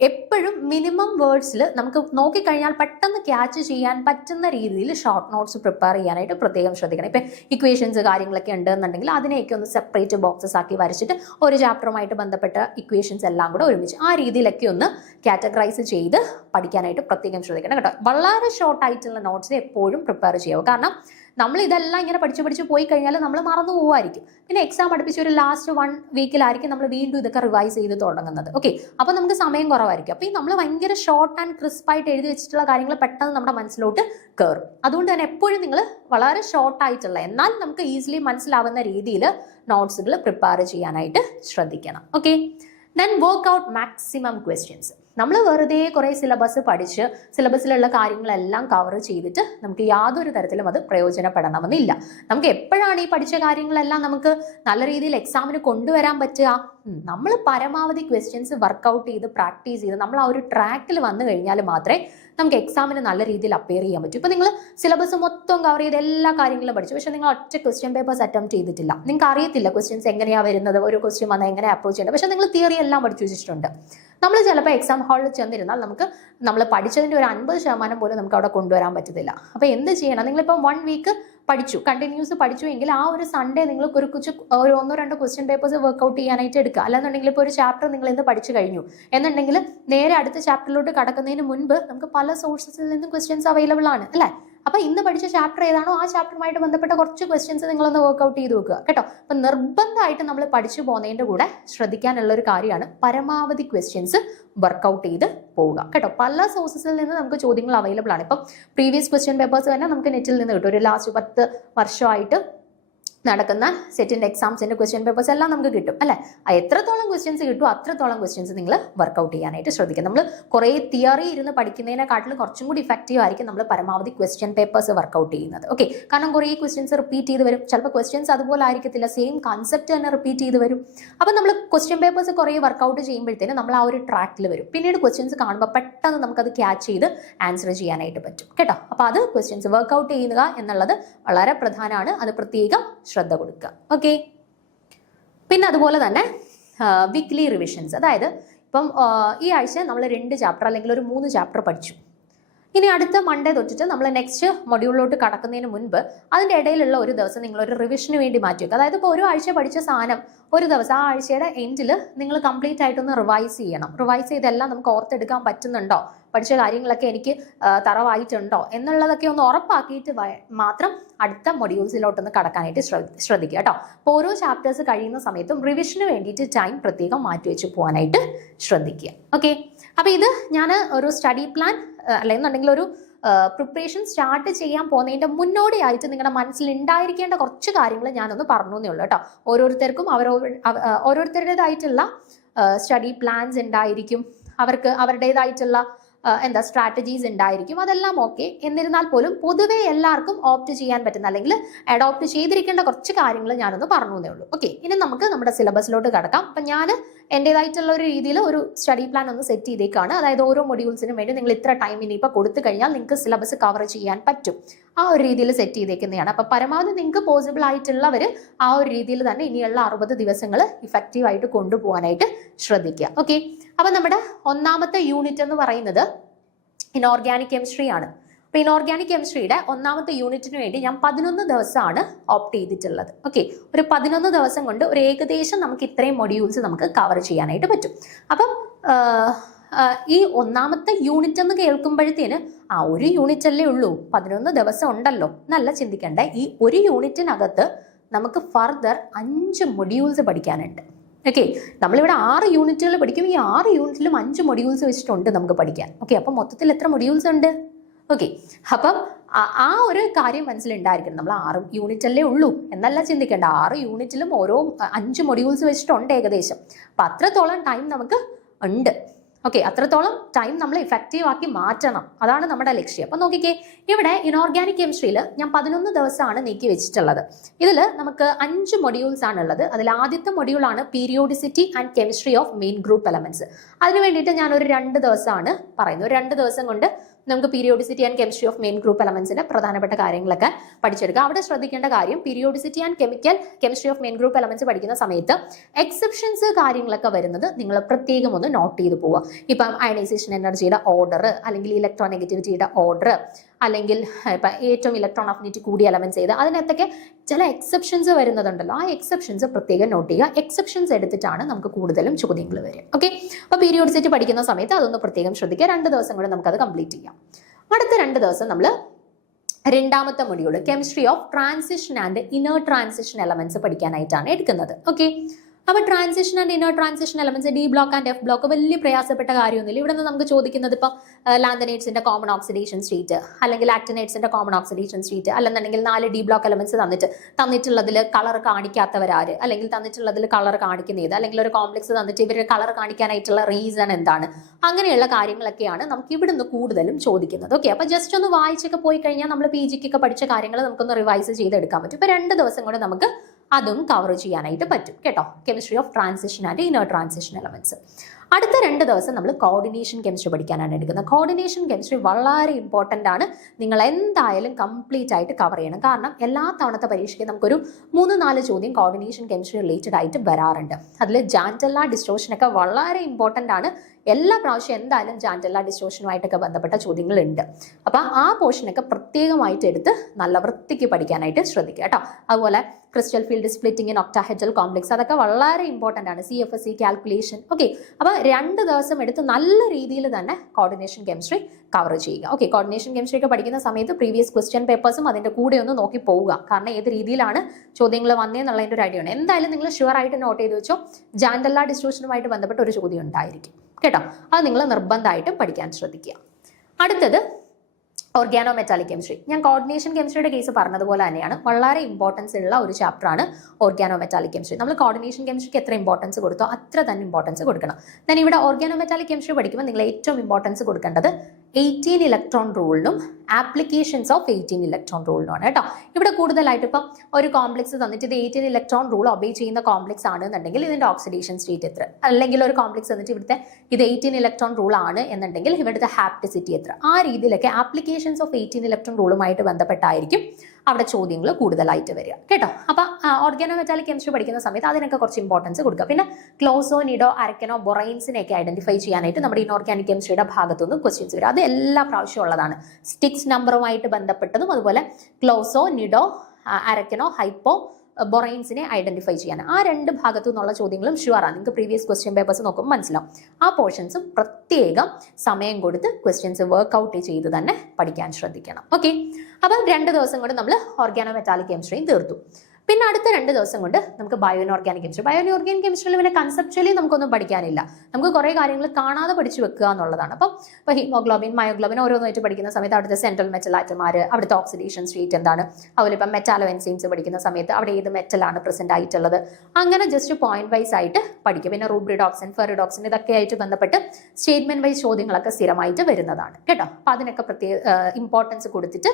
എപ്പോഴും മിനിമം വേർഡ്സിൽ നമുക്ക് നോക്കിക്കഴിഞ്ഞാൽ പെട്ടെന്ന് ക്യാച്ച് ചെയ്യാൻ പറ്റുന്ന രീതിയിൽ ഷോർട്ട് നോട്ട്സ് പ്രിപ്പയർ ചെയ്യാനായിട്ട് പ്രത്യേകം ശ്രദ്ധിക്കണം. ഇപ്പം ഇക്വേഷൻസ് കാര്യങ്ങളൊക്കെ ഉണ്ടെന്നുണ്ടെങ്കിൽ അതിനെയൊക്കെ ഒന്ന് സെപ്പറേറ്റ് ബോക്സസ് ആക്കി വരച്ചിട്ട് ഒരു ചാപ്റ്ററുമായിട്ട് ബന്ധപ്പെട്ട ഇക്വേഷൻസ് എല്ലാം കൂടെ ഒരുമിച്ച് ആ രീതിയിലൊക്കെ ഒന്ന് കാറ്റഗറൈസ് ചെയ്ത് പഠിക്കാനായിട്ട് പ്രത്യേകം ശ്രദ്ധിക്കണം കേട്ടോ. വളരെ ഷോർട്ടായിട്ടുള്ള നോട്ട്സ് എപ്പോഴും പ്രിപ്പയർ ചെയ്യുക. കാരണം നമ്മൾ ഇതെല്ലാം ഇങ്ങനെ പഠിച്ച് പോയി കഴിഞ്ഞാൽ നമ്മൾ മറന്നു പോകുമായിരിക്കും. പിന്നെ എക്സാം അടുപ്പിച്ച് ഒരു ലാസ്റ്റ് 1 വീക്കിലായിരിക്കും നമ്മൾ വീണ്ടും ഇതൊക്കെ റിവൈസ് ചെയ്ത് തുടങ്ങുന്നത്. ഓക്കെ, അപ്പോൾ നമുക്ക് സമയം കുറവായിരിക്കും. അപ്പോൾ ഈ നമ്മൾ ഭയങ്കര ഷോർട്ട് ആൻഡ് ക്രിസ്പായിട്ട് എഴുതി വെച്ചിട്ടുള്ള കാര്യങ്ങൾ പെട്ടെന്ന് നമ്മുടെ മനസ്സിലോട്ട് കയറും. അതുകൊണ്ട് തന്നെ എപ്പോഴും നിങ്ങൾ വളരെ ഷോർട്ടായിട്ടുള്ള എന്നാൽ നമുക്ക് ഈസിലി മനസ്സിലാവുന്ന രീതിയിൽ നോട്ട്സുകൾ പ്രിപ്പയർ ചെയ്യാനായിട്ട് ശ്രദ്ധിക്കണം. Okay, then work out maximum questions. നമ്മൾ വെറുതെ കുറേ സിലബസ് പഠിച്ച് സിലബസിലുള്ള കാര്യങ്ങളെല്ലാം കവർ ചെയ്തിട്ട് നമുക്ക് യാതൊരു തരത്തിലും അത് പ്രയോജനപ്പെടണമെന്നില്ല. നമുക്ക് എപ്പോഴാണ് ഈ പഠിച്ച കാര്യങ്ങളെല്ലാം നമുക്ക് നല്ല രീതിയിൽ എക്സാമിന് കൊണ്ടുവരാൻ പറ്റുക? നമ്മൾ പരമാവധി ക്വസ്റ്റ്യൻസ് വർക്കൗട്ട് ചെയ്ത് പ്രാക്ടീസ് ചെയ്ത് നമ്മൾ ആ ഒരു ട്രാക്കിൽ വന്നു കഴിഞ്ഞാൽ മാത്രമേ നമുക്ക് എക്സാമിന് നല്ല രീതിയിൽ അപ്പിയർ ചെയ്യാൻ പറ്റും. ഇപ്പോൾ നിങ്ങൾ സിലബസ് മൊത്തം കവർ ചെയ്ത് എല്ലാ കാര്യങ്ങളും പഠിച്ചു, പക്ഷേ നിങ്ങൾ ഒറ്റ ക്വസ്റ്റ്യൻ പേപ്പേഴ്സ് അറ്റംപ്റ്റ് ചെയ്തിട്ടില്ല, നിങ്ങൾക്ക് അറിയത്തില്ല ക്വസ്റ്റ്യൻസ് എങ്ങനെയാണ് വരുന്നത്, ഒരു ക്വസ്റ്റ്യൻ വന്നാൽ എങ്ങനെ അപ്രോച്ച് ചെയ്യേണ്ടത്, പക്ഷേ നിങ്ങൾ തിയറി എല്ലാം പഠിച്ചു വെച്ചിട്ടുണ്ട്. നമ്മൾ ചിലപ്പോൾ എക്സാം ഹാളിൽ ചെന്നിരുന്നാൽ നമ്മൾ പഠിച്ചതിൻ്റെ ഒരു 50% പോലും നമുക്ക് അവിടെ കൊണ്ടുവരാൻ പറ്റത്തില്ല. അപ്പോൾ എന്ത് ചെയ്യണം? നിങ്ങളിപ്പോൾ 1 വീക്ക് പഠിച്ചു, കണ്ടിന്യൂസ് പഠിച്ചു എങ്കിൽ ആ ഒരു സൺഡേ നിങ്ങൾ ഒരു 1-2 ക്വസ്റ്റ്യൻ പേപ്പേഴ്സ് വർക്കൗട്ട് ചെയ്യാനായിട്ട് എടുക്കുക. അല്ലാന്നുണ്ടെങ്കിൽ ഇപ്പോൾ ഒരു ചാപ്റ്റർ നിങ്ങൾ ഇന്ന് പഠിച്ചു കഴിഞ്ഞു എന്നുണ്ടെങ്കിൽ നേരെ അടുത്ത ചാപ്റ്ററിലോട്ട് കടക്കുന്നതിന് മുൻപ് നമുക്ക് പല സോഴ്സസിൽ നിന്നും ക്വസ്റ്റ്യൻസ് അവൈലബിൾ ആണ് അല്ലേ? അപ്പോൾ ഇന്ന് പഠിച്ച ചാപ്റ്റർ ഏതാണോ ആ ചാപ്റ്ററുമായിട്ട് ബന്ധപ്പെട്ട കുറച്ച് ക്വസ്റ്റ്യൻസ് നിങ്ങളൊന്ന് വർക്കൗട്ട് ചെയ്ത് വെക്കുക കേട്ടോ. അപ്പം നിർബന്ധമായിട്ട് നമ്മൾ പഠിച്ചു പോകുന്നതിൻ്റെ കൂടെ ശ്രദ്ധിക്കാനുള്ള ഒരു കാര്യമാണ് പരമാവധി ക്വസ്റ്റ്യൻസ് വർക്കൗട്ട് ചെയ്ത് പോവുക കേട്ടോ. പല സോഴ്സസിൽ നിന്ന് നമുക്ക് ചോദ്യങ്ങൾ അവൈലബിൾ ആണ്. ഇപ്പം പ്രീവിയസ് ക്വസ്റ്റ്യൻ പേപ്പേഴ്സ് തന്നെ നമുക്ക് നെറ്റിൽ നിന്ന് കിട്ടും. ഒരു ലാസ്റ്റ് 10 വർഷമായിട്ട് നടക്കുന്ന സെറ്റിൻ്റെ എക്സാംസിൻ്റെ ക്വസ്റ്റ്യൻ പേപ്പേഴ്സ് എല്ലാം നമുക്ക് കിട്ടും അല്ലേ? എത്രത്തോളം ക്വസ്റ്റ്യൻസ് കിട്ടും അത്രത്തോളം ക്വസ്റ്റ്യൻസ് നിങ്ങൾ വർക്കൗട്ട് ചെയ്യാനായിട്ട് ശ്രദ്ധിക്കുക. നമ്മൾ കുറേ തിയറി ഇരുന്ന് പഠിക്കുന്നതിനെക്കാട്ടിലും കുറച്ചും കൂടി ഇഫക്റ്റീവ് ആയിരിക്കും നമ്മൾ പരമാവധി ക്വസ്റ്റ്യൻ പേപ്പേഴ്സ് വർക്കൗട്ട് ചെയ്യുന്നത്. ഓക്കെ, കാരണം കുറേ ക്വസ്റ്റ്യൻസ് റിപ്പീറ്റ് ചെയ്ത് വരും. ചിലപ്പോൾ ക്വസ്റ്റ്യൻസ് അതുപോലെ ആയിരിക്കത്തില്ല, സെയിം കൺസെപ്റ്റ് തന്നെ റിപ്പീറ്റ് ചെയ്ത് വരും. അപ്പോൾ നമ്മൾ ക്വസ്റ്റ്യൻ പേപ്പേഴ്സ് കുറേ വർക്കൗട്ട് ചെയ്യുമ്പോഴത്തേനും നമ്മൾ ആ ഒരു ട്രാക്കിൽ വരും. പിന്നീട് ക്വസ്റ്റ്യൻസ് കാണുമ്പോൾ പെട്ടെന്ന് നമുക്കത് ക്യാച്ച് ചെയ്ത് ആൻസർ ചെയ്യാനായിട്ട് പറ്റും കേട്ടോ. അപ്പോൾ അത് ക്വസ്റ്റ്യൻസ് വർക്കൗട്ട് ചെയ്യുക എന്നുള്ളത് വളരെ പ്രധാനമാണ്. അത് പ്രത്യേകം ശ്രദ്ധ കൊടുക്കുക. ഓക്കെ, പിന്നെ അതുപോലെ തന്നെ വീക്ക്ലി റിവിഷൻസ്. അതായത് ഇപ്പം ഈ ആഴ്ച നമ്മൾ 2 ചാപ്റ്റർ അല്ലെങ്കിൽ ഒരു 3 ചാപ്റ്റർ പഠിച്ചു. ഇനി അടുത്ത മൺഡേ തൊട്ടിട്ട് നമ്മൾ നെക്സ്റ്റ് മൊഡ്യൂളിലോട്ട് കടക്കുന്നതിന് മുൻപ് അതിൻ്റെ ഇടയിലുള്ള ഒരു ദിവസം നിങ്ങളൊരു റിവിഷന് വേണ്ടി മാറ്റി വെക്കുക. അതായത് ഇപ്പോൾ ഒരു ആഴ്ച പഠിച്ച സാധനം ഒരു ദിവസം ആ ആഴ്ചയുടെ എൻഡിൽ നിങ്ങൾ കംപ്ലീറ്റ് ആയിട്ടൊന്ന് റിവൈസ് ചെയ്യണം. റിവൈസ് ചെയ്തെല്ലാം നമുക്ക് ഓർത്തെടുക്കാൻ പറ്റുന്നുണ്ടോ, പഠിച്ച കാര്യങ്ങളൊക്കെ എനിക്ക് തറവായിട്ടുണ്ടോ എന്നുള്ളതൊക്കെ ഒന്ന് ഉറപ്പാക്കിയിട്ട് മാത്രം അടുത്ത മൊഡ്യൂൾസിലോട്ടൊന്ന് കടക്കാനായിട്ട് ശ്രദ്ധിക്കുക കേട്ടോ. അപ്പോൾ ഓരോ ചാപ്റ്റേഴ്സ് കഴിയുന്ന സമയത്തും റിവിഷന് വേണ്ടിയിട്ട് ടൈം പ്രത്യേകം മാറ്റി വെച്ച് പോകാനായിട്ട് ശ്രദ്ധിക്കുക. ഓക്കെ, അപ്പോൾ ഇത് ഞാൻ ഒരു സ്റ്റഡി പ്ലാൻ അല്ലെന്നുണ്ടെങ്കിൽ ഒരു പ്രിപ്പറേഷൻ സ്റ്റാർട്ട് ചെയ്യാൻ പോകുന്നതിൻ്റെ മുന്നോടിയായിട്ട് നിങ്ങളുടെ മനസ്സിൽ ഉണ്ടായിരിക്കേണ്ട കുറച്ച് കാര്യങ്ങൾ ഞാനൊന്ന് പറഞ്ഞു എന്നേ ഉള്ളൂ കേട്ടോ. ഓരോരുത്തർക്കും ഓരോരുത്തരുടേതായിട്ടുള്ള സ്റ്റഡി പ്ലാൻസ് ഉണ്ടായിരിക്കും, അവർക്ക് അവരുടേതായിട്ടുള്ള സ്ട്രാറ്റജീസ് ഉണ്ടായിരിക്കും. അതെല്ലാം ഓക്കെ. എന്നിരുന്നാൽ പോലും പൊതുവെ എല്ലാവർക്കും ഓപ്റ്റ് ചെയ്യാൻ പറ്റുന്ന അല്ലെങ്കിൽ അഡോപ്റ്റ് ചെയ്തിരിക്കേണ്ട കുറച്ച് കാര്യങ്ങൾ ഞാനൊന്ന് പറഞ്ഞു എന്നേ ഉള്ളൂ. ഓക്കെ, ഇനി നമുക്ക് നമ്മുടെ സിലബസിലോട്ട് കടക്കാം. അപ്പം ഞാൻ എൻ്റേതായിട്ടുള്ള ഒരു രീതിയിൽ ഒരു സ്റ്റഡി പ്ലാൻ ഒന്ന് സെറ്റ് ചെയ്തേക്കാണ്. അതായത് ഓരോ മൊഡ്യൂൾസിനും വേണ്ടി നിങ്ങൾ ഇത്ര ടൈം ഇനിയിപ്പോൾ കൊടുത്തു കഴിഞ്ഞാൽ നിങ്ങൾക്ക് സിലബസ് കവർ ചെയ്യാൻ പറ്റും. ആ ഒരു രീതിയിൽ സെറ്റ് ചെയ്തേക്കുന്നതാണ്. അപ്പൊ പരമാവധി നിങ്ങൾക്ക് പോസിബിൾ ആയിട്ടുള്ളവർ ആ ഒരു രീതിയിൽ തന്നെ ഇനിയുള്ള 60 ദിവസങ്ങൾ ഇഫക്റ്റീവ് ആയിട്ട് കൊണ്ടുപോകാനായിട്ട് ശ്രദ്ധിക്കുക. ഓക്കെ, അപ്പൊ നമ്മുടെ ഒന്നാമത്തെ യൂണിറ്റ് എന്ന് പറയുന്നത് ഇനോർഗാനിക് കെമിസ്ട്രി ആണ്. അപ്പൊ ഇനോർഗാനിക് കെമിസ്ട്രിയുടെ ഒന്നാമത്തെ യൂണിറ്റിന് വേണ്ടി ഞാൻ 11 ദിവസമാണ് ഓപ്റ്റ് ചെയ്തിട്ടുള്ളത്. ഓക്കെ, ഒരു 11 ദിവസം കൊണ്ട് ഒരു ഏകദേശം നമുക്ക് ഇത്രയും മൊഡ്യൂൾസ് നമുക്ക് കവർ ചെയ്യാനായിട്ട് പറ്റും. അപ്പം ഈ ഒന്നാമത്തെ യൂണിറ്റ് എന്ന് കേൾക്കുമ്പോഴത്തേന് ഒരു യൂണിറ്റ് അല്ലേ ഉള്ളൂ, 11 ദിവസം ഉണ്ടല്ലോ എന്നല്ല ചിന്തിക്കണ്ടേ. ഈ ഒരു യൂണിറ്റിനകത്ത് നമുക്ക് ഫർദർ 5 മൊഡ്യൂൾസ് പഠിക്കാനുണ്ട്. ഓക്കെ, നമ്മളിവിടെ 6 യൂണിറ്റുകൾ പഠിക്കും. ഈ 6 യൂണിറ്റിലും 5 മൊഡ്യൂൾസ് വെച്ചിട്ടുണ്ട് നമുക്ക് പഠിക്കാൻ. ഓക്കെ, അപ്പം മൊത്തത്തിൽ എത്ര മൊഡ്യൂൾസ് ഉണ്ട്? ഓക്കെ, അപ്പം ആ ഒരു കാര്യം മനസ്സിലുണ്ടായിരിക്കണം. നമ്മൾ 6 യൂണിറ്റ് അല്ലേ ഉള്ളൂ എന്നല്ല ചിന്തിക്കേണ്ട. 6 യൂണിറ്റിലും ഓരോ 5 മൊഡ്യൂൾസ് വെച്ചിട്ടുണ്ട് ഏകദേശം. അപ്പം അത്രത്തോളം ടൈം നമുക്ക് ഉണ്ട്. ഓക്കെ, അത്രത്തോളം ടൈം നമ്മൾ ഇഫക്റ്റീവ് ആക്കി മാറ്റണം, അതാണ് നമ്മുടെ ലക്ഷ്യം. അപ്പൊ നോക്കിക്കേ, ഇവിടെ ഇനോർഗാനിക് കെമിസ്ട്രിയിൽ ഞാൻ 11 ദിവസമാണ് നീക്കി വെച്ചിട്ടുള്ളത്. ഇതിൽ നമുക്ക് 5 മൊഡ്യൂൾസ് ആണുള്ളത്. അതിൽ ആദ്യത്തെ മൊഡ്യൂൾ ആണ് periodicity and chemistry of main group elements. അതിന് വേണ്ടിയിട്ട് ഞാൻ ഒരു 2 ദിവസമാണ് പറയുന്നത്. ഒരു 2 ദിവസം കൊണ്ട് നമുക്ക് periodicity and chemistry of main group എലമെന്റ്സിന്റെ പ്രധാനപ്പെട്ട കാര്യങ്ങളൊക്കെ പഠിച്ചെടുക്കുക. അവിടെ ശ്രദ്ധിക്കേണ്ട കാര്യം, periodicity and chemistry of main group elements പഠിക്കുന്ന സമയത്ത് എക്സെപ്ഷൻസ് കാര്യങ്ങളൊക്കെ വരുന്നത് നിങ്ങൾ പ്രത്യേകം ഒന്ന് നോട്ട് ചെയ്ത് പോവുക. ഇപ്പം അയണൈസേഷൻ എനർജിയുടെ ഓർഡർ, അല്ലെങ്കിൽ ഇലക്ട്രോനെഗറ്റിവിറ്റിയുടെ ഓർഡർ, അല്ലെങ്കിൽ ഇപ്പം ഏറ്റവും ഇലക്ട്രോൺ അഫിനിറ്റി കൂടിയ എലമെന്റ്സ് ചെയ്ത് അതിനകത്തൊക്കെ ചില എക്സെപ്ഷൻസ് വരുന്നതുണ്ടല്ലോ. ആ എക്സെപ്ഷൻസ് പ്രത്യേകം നോട്ട് ചെയ്യുക. എക്സെപ്ഷൻസ് എടുത്തിട്ടാണ് നമുക്ക് കൂടുതലും ചോദ്യങ്ങൾ വരിക. ഓക്കെ, അപ്പോൾ പീരിയോഡിസിറ്റി പഠിക്കുന്ന സമയത്ത് അതൊന്ന് പ്രത്യേകം ശ്രദ്ധിക്കുക. 2 ദിവസം കൊണ്ട് നമുക്കത് കംപ്ലീറ്റ് ചെയ്യാം. അടുത്ത 2 ദിവസം നമ്മൾ രണ്ടാമത്തെ module chemistry of transition and inner transition elements പഠിക്കാനായിട്ടാണ് എടുക്കുന്നത്. ഓക്കെ, അപ്പോൾ transition and inner transition elements d block and f block വലിയ പ്രയാസപ്പെട്ട കാര്യമൊന്നുമില്ല. ഇവിടെ നിന്ന് നമുക്ക് ചോദിക്കുന്നത് ഇപ്പം ലാന്തനേറ്റ്സിന്റെ കോമൺ ഓക്സിഡേഷൻ സ്റ്റേറ്റ്, അല്ലെങ്കിൽ ആക്ടിനേറ്റ്സിന്റെ കോമൺ ഓക്സിഡേഷൻ സ്റ്റേറ്റ്, അല്ലെന്നുണ്ടെങ്കിൽ 4 ഡി ബ്ലോക്ക് എലമെന്റ്സ് തന്നിട്ടുള്ളതിൽ കളർ കാണിക്കാത്തവരാര്, അല്ലെങ്കിൽ തന്നിട്ടുള്ളതിൽ കളർ കാണിക്കുന്നത്, അല്ലെങ്കിൽ ഒരു കോംപ്ലക്സ് തന്നിട്ട് ഇവർ കളർ കാണിക്കാനായിട്ടുള്ള റീസൺ എന്താണ്, അങ്ങനെയുള്ള കാര്യങ്ങളൊക്കെയാണ് നമുക്ക് ഇവിടുന്ന് കൂടുതലും ചോദിക്കുന്നത്. ഓക്കെ, അപ്പൊ ജസ്റ്റ് ഒന്ന് വായിച്ചൊക്കെ പോയി കഴിഞ്ഞാൽ നമ്മൾ PGക്ക് ഒക്കെ പഠിച്ച കാര്യങ്ങൾ നമുക്കൊന്ന് റിവൈസ് ചെയ്തെടുക്കാൻ പറ്റും. ഇപ്പൊ 2 ദിവസം കൊണ്ട് നമുക്ക് അതും കവർ ചെയ്യാനായിട്ട് പറ്റും കേട്ടോ. Chemistry of transition and inner transition elements. അടുത്ത 2 ദിവസം നമ്മൾ കോർഡിനേഷൻ കെമിസ്ട്രി പഠിക്കാനാണ് എടുക്കുന്നത്. കോർഡിനേഷൻ കെമിസ്ട്രി വളരെ ഇമ്പോർട്ടൻ്റ് ആണ്. നിങ്ങൾ എന്തായാലും കംപ്ലീറ്റ് ആയിട്ട് കവർ ചെയ്യണം. കാരണം എല്ലാ തവണത്തെ പരീക്ഷയ്ക്ക് നമുക്കൊരു 3-4 ചോദ്യം കോർഡിനേഷൻ കെമിസ്ട്രി റിലേറ്റഡ് ആയിട്ട് വരാറുണ്ട്. അതിൽ ജാൻറ്റെല്ല ഡിസ്റ്റോർഷനൊക്കെ വളരെ ഇമ്പോർട്ടൻ്റ് ആണ്. എല്ലാ പ്രാവശ്യം എന്തായാലും ജാൻറ്റെല്ല ഡിസ്റ്റോർഷനുമായിട്ടൊക്കെ ബന്ധപ്പെട്ട ചോദ്യങ്ങളുണ്ട്. അപ്പം ആ പോർഷനൊക്കെ പ്രത്യേകമായിട്ട് എടുത്ത് നല്ല വൃത്തിക്ക് പഠിക്കാനായിട്ട് ശ്രദ്ധിക്കുക കേട്ടോ. അതുപോലെ crystal field splitting in octahedral complex, അതൊക്കെ വളരെ ഇമ്പോർട്ടൻ്റ് ആണ്. CFSE calculation. ഓക്കെ, അപ്പോൾ 2 ദിവസം എടുത്ത് നല്ല രീതിയിൽ തന്നെ കോർഡിനേഷൻ കെമിസ്ട്രി കവർ ചെയ്യുക. ഓക്കെ, കോർഡിനേഷൻ കെമിസ്ട്രി ഒക്കെ പഠിക്കുന്ന സമയത്ത് പ്രീവിയസ് ക്വസ്റ്റ്യൻ പേപ്പേഴ്സും അതിൻ്റെ കൂടെ ഒന്ന് നോക്കി പോവുക. കാരണം ഏത് രീതിയിലാണ് ചോദ്യങ്ങൾ വന്നേന്നുള്ളതിൻ്റെ ഒരു ഐഡിയ ഉണ്ട്. എന്തായാലും നിങ്ങൾ ഷുവർ ആയിട്ട് നോട്ട് ചെയ്ത് വെച്ചോ, ജാൻറ്റെല്ല ഡിസ്റ്റോർഷനുമായിട്ട് ബന്ധപ്പെട്ട ഒരു ചോദ്യം ഉണ്ടായിരിക്കും കേട്ടോ. അത് നിങ്ങൾ നിർബന്ധമായിട്ടും പഠിക്കാൻ ശ്രദ്ധിക്കുക. അടുത്തത് ഓർഗാനോ മെറ്റാലിക് കെമിസ്ട്രി. ഞാൻ കോർഡിനേഷൻ കെമിസ്ട്രിയുടെ കേസ് പറഞ്ഞതുപോലെ തന്നെയാണ്, വളരെ ഇമ്പോർട്ടൻസ് ഉള്ള ഒരു ചാപ്റ്ററാണ് ഓർഗാനോ മെറ്റാലിക് കെമിസ്ട്രി. നമ്മൾ കോർഡിനേഷൻ കെമിസ്ട്രിക്ക് എത്ര ഇമ്പോർട്ടൻസ് കൊടുത്തോ അത്ര തന്നെ ഇമ്പോർട്ടൻസ് കൊടുക്കണം. ഞാൻ ഇവിടെ ഓർഗാനോ മെറ്റാലിക് കെമിസ്ട്രി പഠിക്കുമ്പോൾ നിങ്ങൾ ഏറ്റവും ഇമ്പോർട്ടൻസ് കൊടുക്കേണ്ടത് 18 ഇലക്ട്രോൺ റൂളിനും ആപ്ലിക്കേഷൻസ് ഓഫ് 18 ഇലക്ട്രോൺ റൂളിനുമാണ് കേട്ടോ. ഇവിടെ കൂടുതലായിട്ട് ഇപ്പം ഒരു കോംപ്ലക്സ് തന്നിട്ട് ഇത് 18 ഇലക്ട്രോൺ റൂൾ ഒബേ ചെയ്യുന്ന കോംപ്ലക്സ് ആണെന്നുണ്ടെങ്കിൽ ഇതിന്റെ ഓക്സിഡേഷൻ സ്റ്റേറ്റ് എത്ര, അല്ലെങ്കിൽ ഒരു കോംപ്ലക്സ് തന്നിട്ട് ഇവിടുത്തെ ഇത് 18 ഇലക്ട്രോൺ റൂൾ ആണ് എന്നുണ്ടെങ്കിൽ ഇവിടുത്തെ ഹാപ്റ്റിസിറ്റി എത്ര, ആ രീതിയിലൊക്കെ ആപ്ലിക്കേഷൻസ് ഓഫ് 18 ഇലക്ട്രോൺ റൂളുമായിട്ട് ബന്ധപ്പെട്ടായിരിക്കും അവിടെ ചോദ്യങ്ങൾ കൂടുതലായിട്ട് വരിക കേട്ടോ. അപ്പം ഓർഗാനോ മെറ്റാലിക് കെമിസ്ട്രി പഠിക്കുന്ന സമയത്ത് അതിനൊക്കെ കുറച്ച് ഇമ്പോർട്ടൻസ് കൊടുക്കുക. പിന്നെ ക്ലോസോ, നിഡോ, അരക്കനോ, ബൊറൈൻസിനെയൊക്കെ ഐഡന്റിഫൈ ചെയ്യാനായിട്ട് നമ്മുടെ ഇനോർഗാനിക് കെമിസ്ട്രിയുടെ ഭാഗത്തുനിന്ന് ക്വസ്റ്റ്യൻസ് വരും. അത് എല്ലാ പ്രാവശ്യവും ഉള്ളതാണ്. സ്റ്റിക്സ് നമ്പറുമായിട്ട് ബന്ധപ്പെട്ടതും അതുപോലെ ക്ലോസോ, നിഡോ, അരക്കനോ, ഹൈപ്പോ, ബൊറൈൻസിനെ ഐഡന്റിഫൈ ചെയ്യാൻ ആ 2 ഭാഗത്തു നിന്നുള്ള ചോദ്യങ്ങളും ഷുവറാണ്. നിങ്ങൾക്ക് പ്രീവിയസ് ക്വസ്റ്റ്യൻ പേപ്പേഴ്സ് നോക്കുമ്പോൾ മനസ്സിലാവും. ആ പോർഷൻസും പ്രത്യേകം സമയം കൊടുത്ത് ക്വസ്റ്റ്യൻസ് വർക്ക്ഔട്ട് ചെയ്ത് തന്നെ പഠിക്കാൻ ശ്രദ്ധിക്കണം. ഓക്കെ, അപ്പം 2 ദിവസം കൊണ്ട് നമ്മൾ ഓർഗാനോ മെറ്റാലിക് കെമിസ്ട്രിയും തീർത്തു. പിന്നെ അടുത്ത 2 ദിവസം കൊണ്ട് നമുക്ക് bio inorganic chemistry. Bio inorganic കെമിസ്ട്രിയിൽ പിന്നെ കൺസെപ്ച്വലി നമുക്കൊന്നും പഠിക്കാനില്ല, നമുക്ക് കുറേ കാര്യങ്ങൾ കാണാതെ പഠിച്ചു വെക്കുക എന്നുള്ളതാണ്. അപ്പം ഇപ്പോൾ ഹീമോഗ്ലോബിൻ, മയോഗ്ലോബിൻ ഓരോന്നായിട്ട് പഠിക്കുന്ന സമയത്ത് അവിടുത്തെ സെൻട്രൽ മെറ്റൽ ആറ്റമാർ, അവിടുത്തെ ഓക്സിഡേഷൻ സ്റ്റേറ്റ് എന്താണ്, അതുപോലെ ഇപ്പം മെറ്റാലോ എൻസൈംസ് പഠിക്കുന്ന സമയത്ത് അവിടെ ഏത് മെറ്റലാണ് പ്രസന്റ് ആയിട്ടുള്ളത്, അങ്ങനെ ജസ്റ്റ് പോയിന്റ് വൈസ് ആയിട്ട് പഠിക്കുക. പിന്നെ റൂബ്രിഡോക്സിൻ, ഫെറിഡോക്സിൻ ഇതൊക്കെ ആയിട്ട് ബന്ധപ്പെട്ട് സ്റ്റേറ്റ്മെന്റ് വൈസ് ചോദ്യങ്ങളൊക്കെ സ്ഥിരമായിട്ട് വരുന്നതാണ് കേട്ടോ. അപ്പം അതിനൊക്കെ പ്രത്യേക ഇമ്പോർട്ടൻസ് കൊടുത്തിട്ട്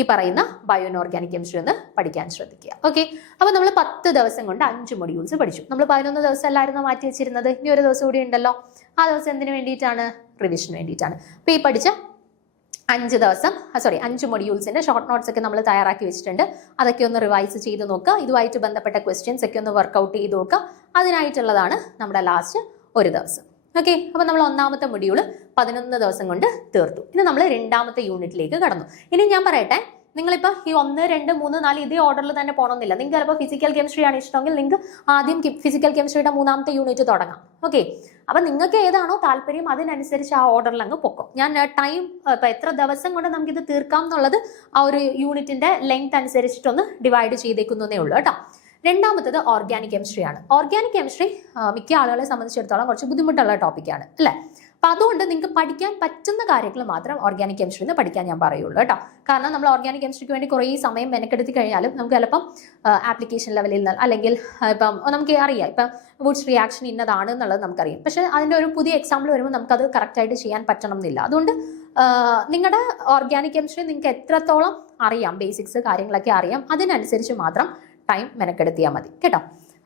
ഈ പറയുന്ന ബയോ ഇനോർഗാനിക് കെമിസ്ട്രി ഒന്ന് പഠിക്കാൻ ശ്രദ്ധിക്കുക. ഓക്കെ, അപ്പോൾ നമ്മൾ 10 ദിവസം കൊണ്ട് 5 മൊഡ്യൂൾസ് പഠിച്ചു. നമ്മൾ 11 ദിവസം അല്ലായിരുന്നു മാറ്റി വെച്ചിരുന്നത്, ഇനി ഒരു ദിവസം കൂടി ഉണ്ടല്ലോ. ആ ദിവസം എന്തിനു വേണ്ടിയിട്ടാണ്? റിവിഷന് വേണ്ടിയിട്ടാണ്. അപ്പോൾ ഈ പഠിച്ച 5 ദിവസം 5 മൊഡ്യൂൾസിന്റെ ഷോർട്ട് നോട്ട്സ് ഒക്കെ നമ്മൾ തയ്യാറാക്കി വെച്ചിട്ടുണ്ട്. അതൊക്കെ ഒന്ന് റിവൈസ് ചെയ്ത് നോക്കുക. ഇതുമായിട്ട് ബന്ധപ്പെട്ട ക്വസ്റ്റ്യൻസ് ഒക്കെ ഒന്ന് വർക്കൗട്ട് ചെയ്ത് നോക്കുക. അതിനായിട്ടുള്ളതാണ് നമ്മുടെ ലാസ്റ്റ് ഒരു ദിവസം. ഓക്കെ, അപ്പൊ നമ്മൾ ഒന്നാമത്തെ മൊഡ്യൂൾ 11 ദിവസം കൊണ്ട് തീർത്തു. ഇനി നമ്മൾ രണ്ടാമത്തെ യൂണിറ്റിലേക്ക് കടന്നു. ഇനി ഞാൻ പറയട്ടെ, നിങ്ങളിപ്പോൾ ഈ 1, 2, 3, 4 ഇതേ ഓർഡറിൽ തന്നെ പോകണമെന്നില്ല. നിങ്ങൾക്ക് ചിലപ്പോൾ ഫിസിക്കൽ കെമിസ്ട്രി ആണ് ഇഷ്ടമെങ്കിൽ നിങ്ങൾക്ക് ആദ്യം ഫിസിക്കൽ കെമിസ്ട്രിയുടെ 3ാമത്തെ യൂണിറ്റ് തുടങ്ങാം. ഓക്കെ, അപ്പം നിങ്ങൾക്ക് ഏതാണോ താല്പര്യം അതിനനുസരിച്ച് ആ ഓർഡറിൽ അങ്ങ് പൊക്കും. ഞാൻ ടൈം ഇപ്പം എത്ര ദിവസം കൊണ്ട് നമുക്കിത് തീർക്കാം എന്നുള്ളത് ആ ഒരു യൂണിറ്റിന്റെ ലെങ്ത് അനുസരിച്ചിട്ടൊന്ന് ഡിവൈഡ് ചെയ്തേക്കുന്നേ ഉള്ളൂ കേട്ടോ. രണ്ടാമത്തത് ഓർഗാനിക് കെമിസ്ട്രി ആണ്. ഓർഗാനിക് കെമിസ്ട്രി മിക്ക ആളുകളെ സംബന്ധിച്ചിടത്തോളം കുറച്ച് ബുദ്ധിമുട്ടുള്ള ടോപ്പിക്കാണ് അല്ലേ. അപ്പം അതുകൊണ്ട് നിങ്ങൾക്ക് പഠിക്കാൻ പറ്റുന്ന കാര്യങ്ങൾ മാത്രം ഓർഗാനിക് കെമിസ്ട്രിന്ന് പഠിക്കാൻ ഞാൻ പറയുള്ളൂ കേട്ടോ. കാരണം നമ്മൾ ഓർഗാനിക് കെമിസ്ട്രിക്ക് വേണ്ടി കുറേ സമയം മെനക്കെടുത്തി കഴിഞ്ഞാലും നമുക്ക് ചിലപ്പം ആപ്ലിക്കേഷൻ ലെവലിൽ അല്ലെങ്കിൽ ഇപ്പം നമുക്ക് അറിയാം ഇപ്പം വുഡ്സ് റിയാക്ഷൻ ഇന്നതാണ് എന്നുള്ളത് നമുക്കറിയാം. പക്ഷേ അതിൻ്റെ ഒരു പുതിയ എക്സാമ്പിൾ വരുമ്പോൾ നമുക്കത് കറക്റ്റായിട്ട് ചെയ്യാൻ പറ്റണം എന്നില്ല. അതുകൊണ്ട് നിങ്ങളുടെ ഓർഗാനിക് കെമിസ്ട്രി നിങ്ങൾക്ക് എത്രത്തോളം അറിയാം, ബേസിക്സ് കാര്യങ്ങളൊക്കെ അറിയാം, അതിനനുസരിച്ച് മാത്രം ടൈം മെനക്കെടുത്തിയാൽ മതി കേട്ടോ.